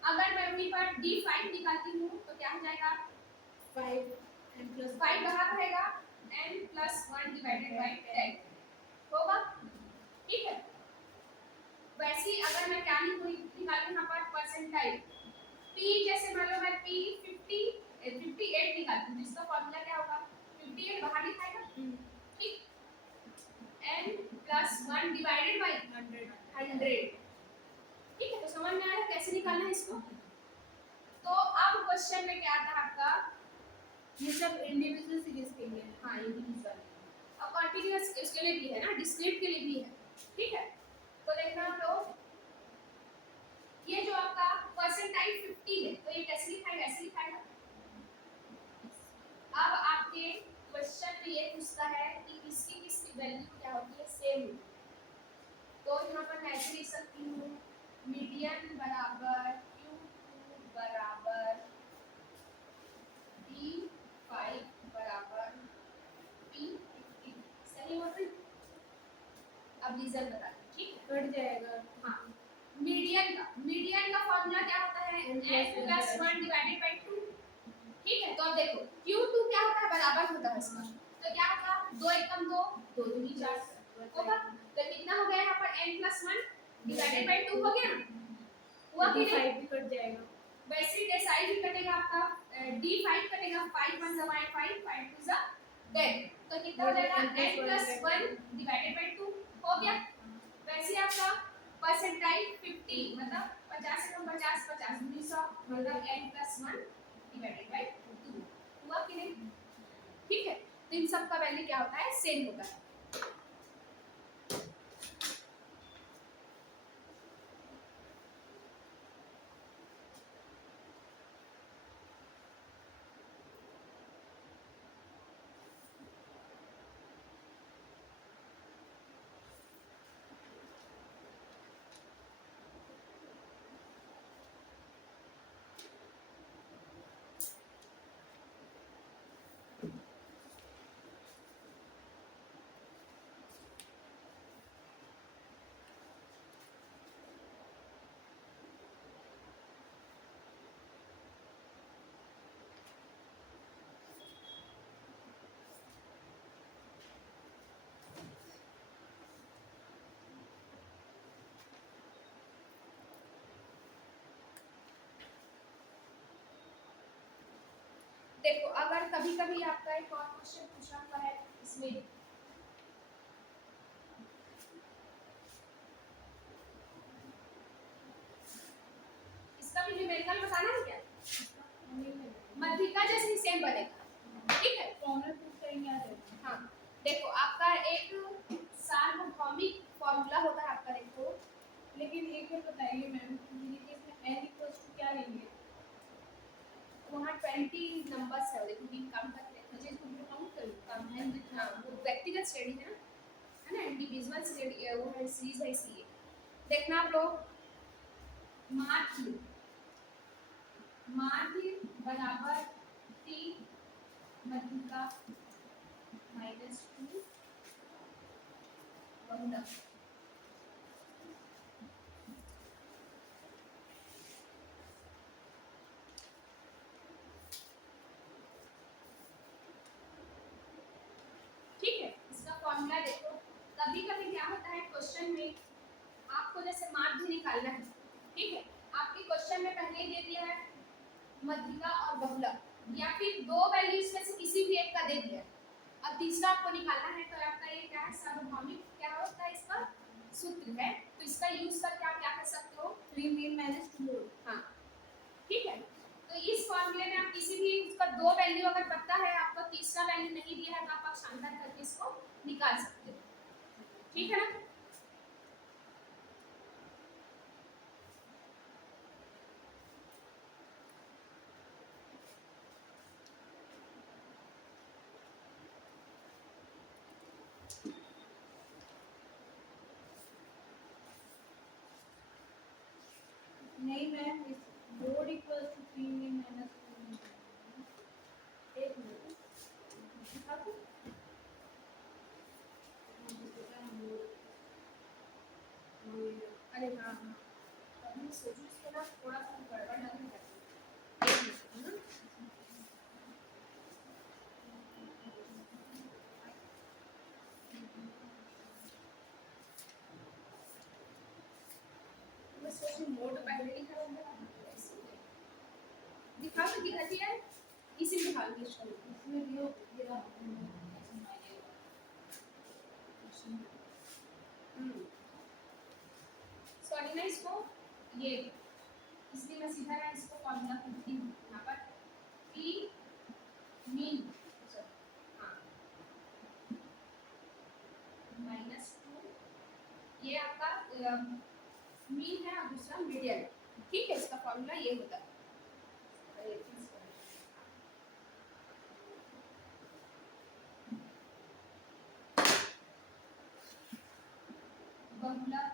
अगर मैं वहीं पर d5 निकालती हूं तो क्या हो जाएगा? 5 बाहर रहेगा, n+1 डिवाइडेड बाय 10 होगा, ठीक है। वैसे अगर मैं क्या निकालूं यहाँ पर परसेंटाइल p, जैसे मान लो मैं p 58 निकालती हूं जिसका फॉर्मूला क्या होगा? 58 बाहर लिखाएगा, ठीक, n+1 डिवाइडेड बाय 100, ठीक है। तो समझ में आ रहा है कैसे निकालना है इसको? तो अब क्वेश्चन में क्या आता है आपका? ये सब इंडिविजुअल सीरीज के लिए है। हाँ, इंडिविजुअल और कंटीन्यूअस इसके लिए भी है ना, डिस्क्रीट के लिए भी है, ठीक है। तो देखना हम लोग, ये जो आपका परसेंटाइल 50 है तो ये कैसे लिखाएगा? ऐसे लिखाएगा। अब आपके क्वेश्चन में ये पूछता है कि किसकी किसकी वैल्यू क्या होती है? सेम। तो यहाँ पर मैं ऐसे लिख सकती हूँ मीडियन बराबर Q2 बराबर D5 बराबर P50, सही हो गई? अब रीजन बता दो, ठीक है। कट जाएगा। हाँ, मीडियन का फॉर्मूला क्या होता है? n+1 डिवाइडेड बाय 2, ठीक है। तो अब देखो Q2 क्या होता है? बराबर होता है इसका, तो क्या होगा? 2 एकम 2, 2 दूनी 4 होगा। तो कितना हो गया यहाँ पर? n+1 डिवाइडेड बाय 2 हो गया, हुआ कि नहीं? भी कट जाएगा। वैसे डेसाइल भी कटेगा आपका, d5 कटेगा, 5 1 = 5, 5 2 = 10, तो कितना हो जाएगा? n+1 डिवाइडेड बाय 2 हो गया। वैसे आपका परसेंटाइल 50 मतलब 50 से कम 50, 50 दूनी 100 मतलब n+1 डिवाइडेड बाय 2 हुआ कि नहीं? ठीक है। तो इन सब का वैल्यू क्या होता है? सेम होता है। देखो अगर कभी कभी आपका एक और क्वेश्चन पूछा हुआ है इसमें, इसका भी न्यूमेरिकल बताना है क्या? मध्यिका जैसे सेम बनेगा, ठीक है। फॉर्मूला प्रूफ करेंगे आ जाएगा। हाँ, देखो आपका एक सार्वभौमिक फॉर्मूला होता है आपका, देखो लेकिन एक बार बताइए मैम, मेरे केस में n = क्या लेंगे? वहाँ 20 नंबर्स है, देखो दिन काउंट करते हैं, मुझे इसको काउंट करूँ काम है। हाँ, वो व्यक्तिगत श्रेणी है ना, इंडिविजुअल श्रेणी वो है, सीरीज है, इसलिए देखना आप लोग माध्य बराबर 3 मध्यिका -2 बहुलक, ठीक है। इसका फॉर्मूला देखो, कभी कभी क्या होता है क्वेश्चन में आपको जैसे माध्य निकालना है, ठीक है, आपके क्वेश्चन में पहले दे दिया है मध्यिका और बहुलक, या फिर दो वैल्यूज में से किसी भी एक का दे दिया, अब तीसरा आपको निकालना है। तो आपका ये क्या है? सार्वभौमिक क्या होता है? इसका सूत्र है, तो इसका यूज करके आप क्या कर सकते हो? 3 3 - 2। हाँ, ठीक है। तो इस फॉर्मूले में आप किसी भी उसका दो वैल्यू अगर पता है, आपको तीसरा वैल्यू नहीं दिया है, तो आप शानदार करके इसको निकाल सकते हो। ठीक है ना? नहीं मैम, इस बोर्ड इक्वल्स टू 3 में माइनस 2 एक मिनट दिखा दो। अरे हाँ हाँ, तो हम सोचो इसको ना थोड़ा सा गड़बड़ लग रहा है। एक मिनट, है ना? मैं सोच रही हूँ मोड पहले लिखा होगा, दिखा तो दिखाती है, इसी में दिखा दूंगी इसको। इसमें भी हो मेरा सॉरी ना, इसको ये इसलिए मैं सीधा ना इसको फॉर्मूला करती हूँ यहाँ पर पी मीन, हाँ, -2 ये आपका मीन है और दूसरा मीडियन। ठीक है, इसका फॉर्मूला ये होता है। बहुलक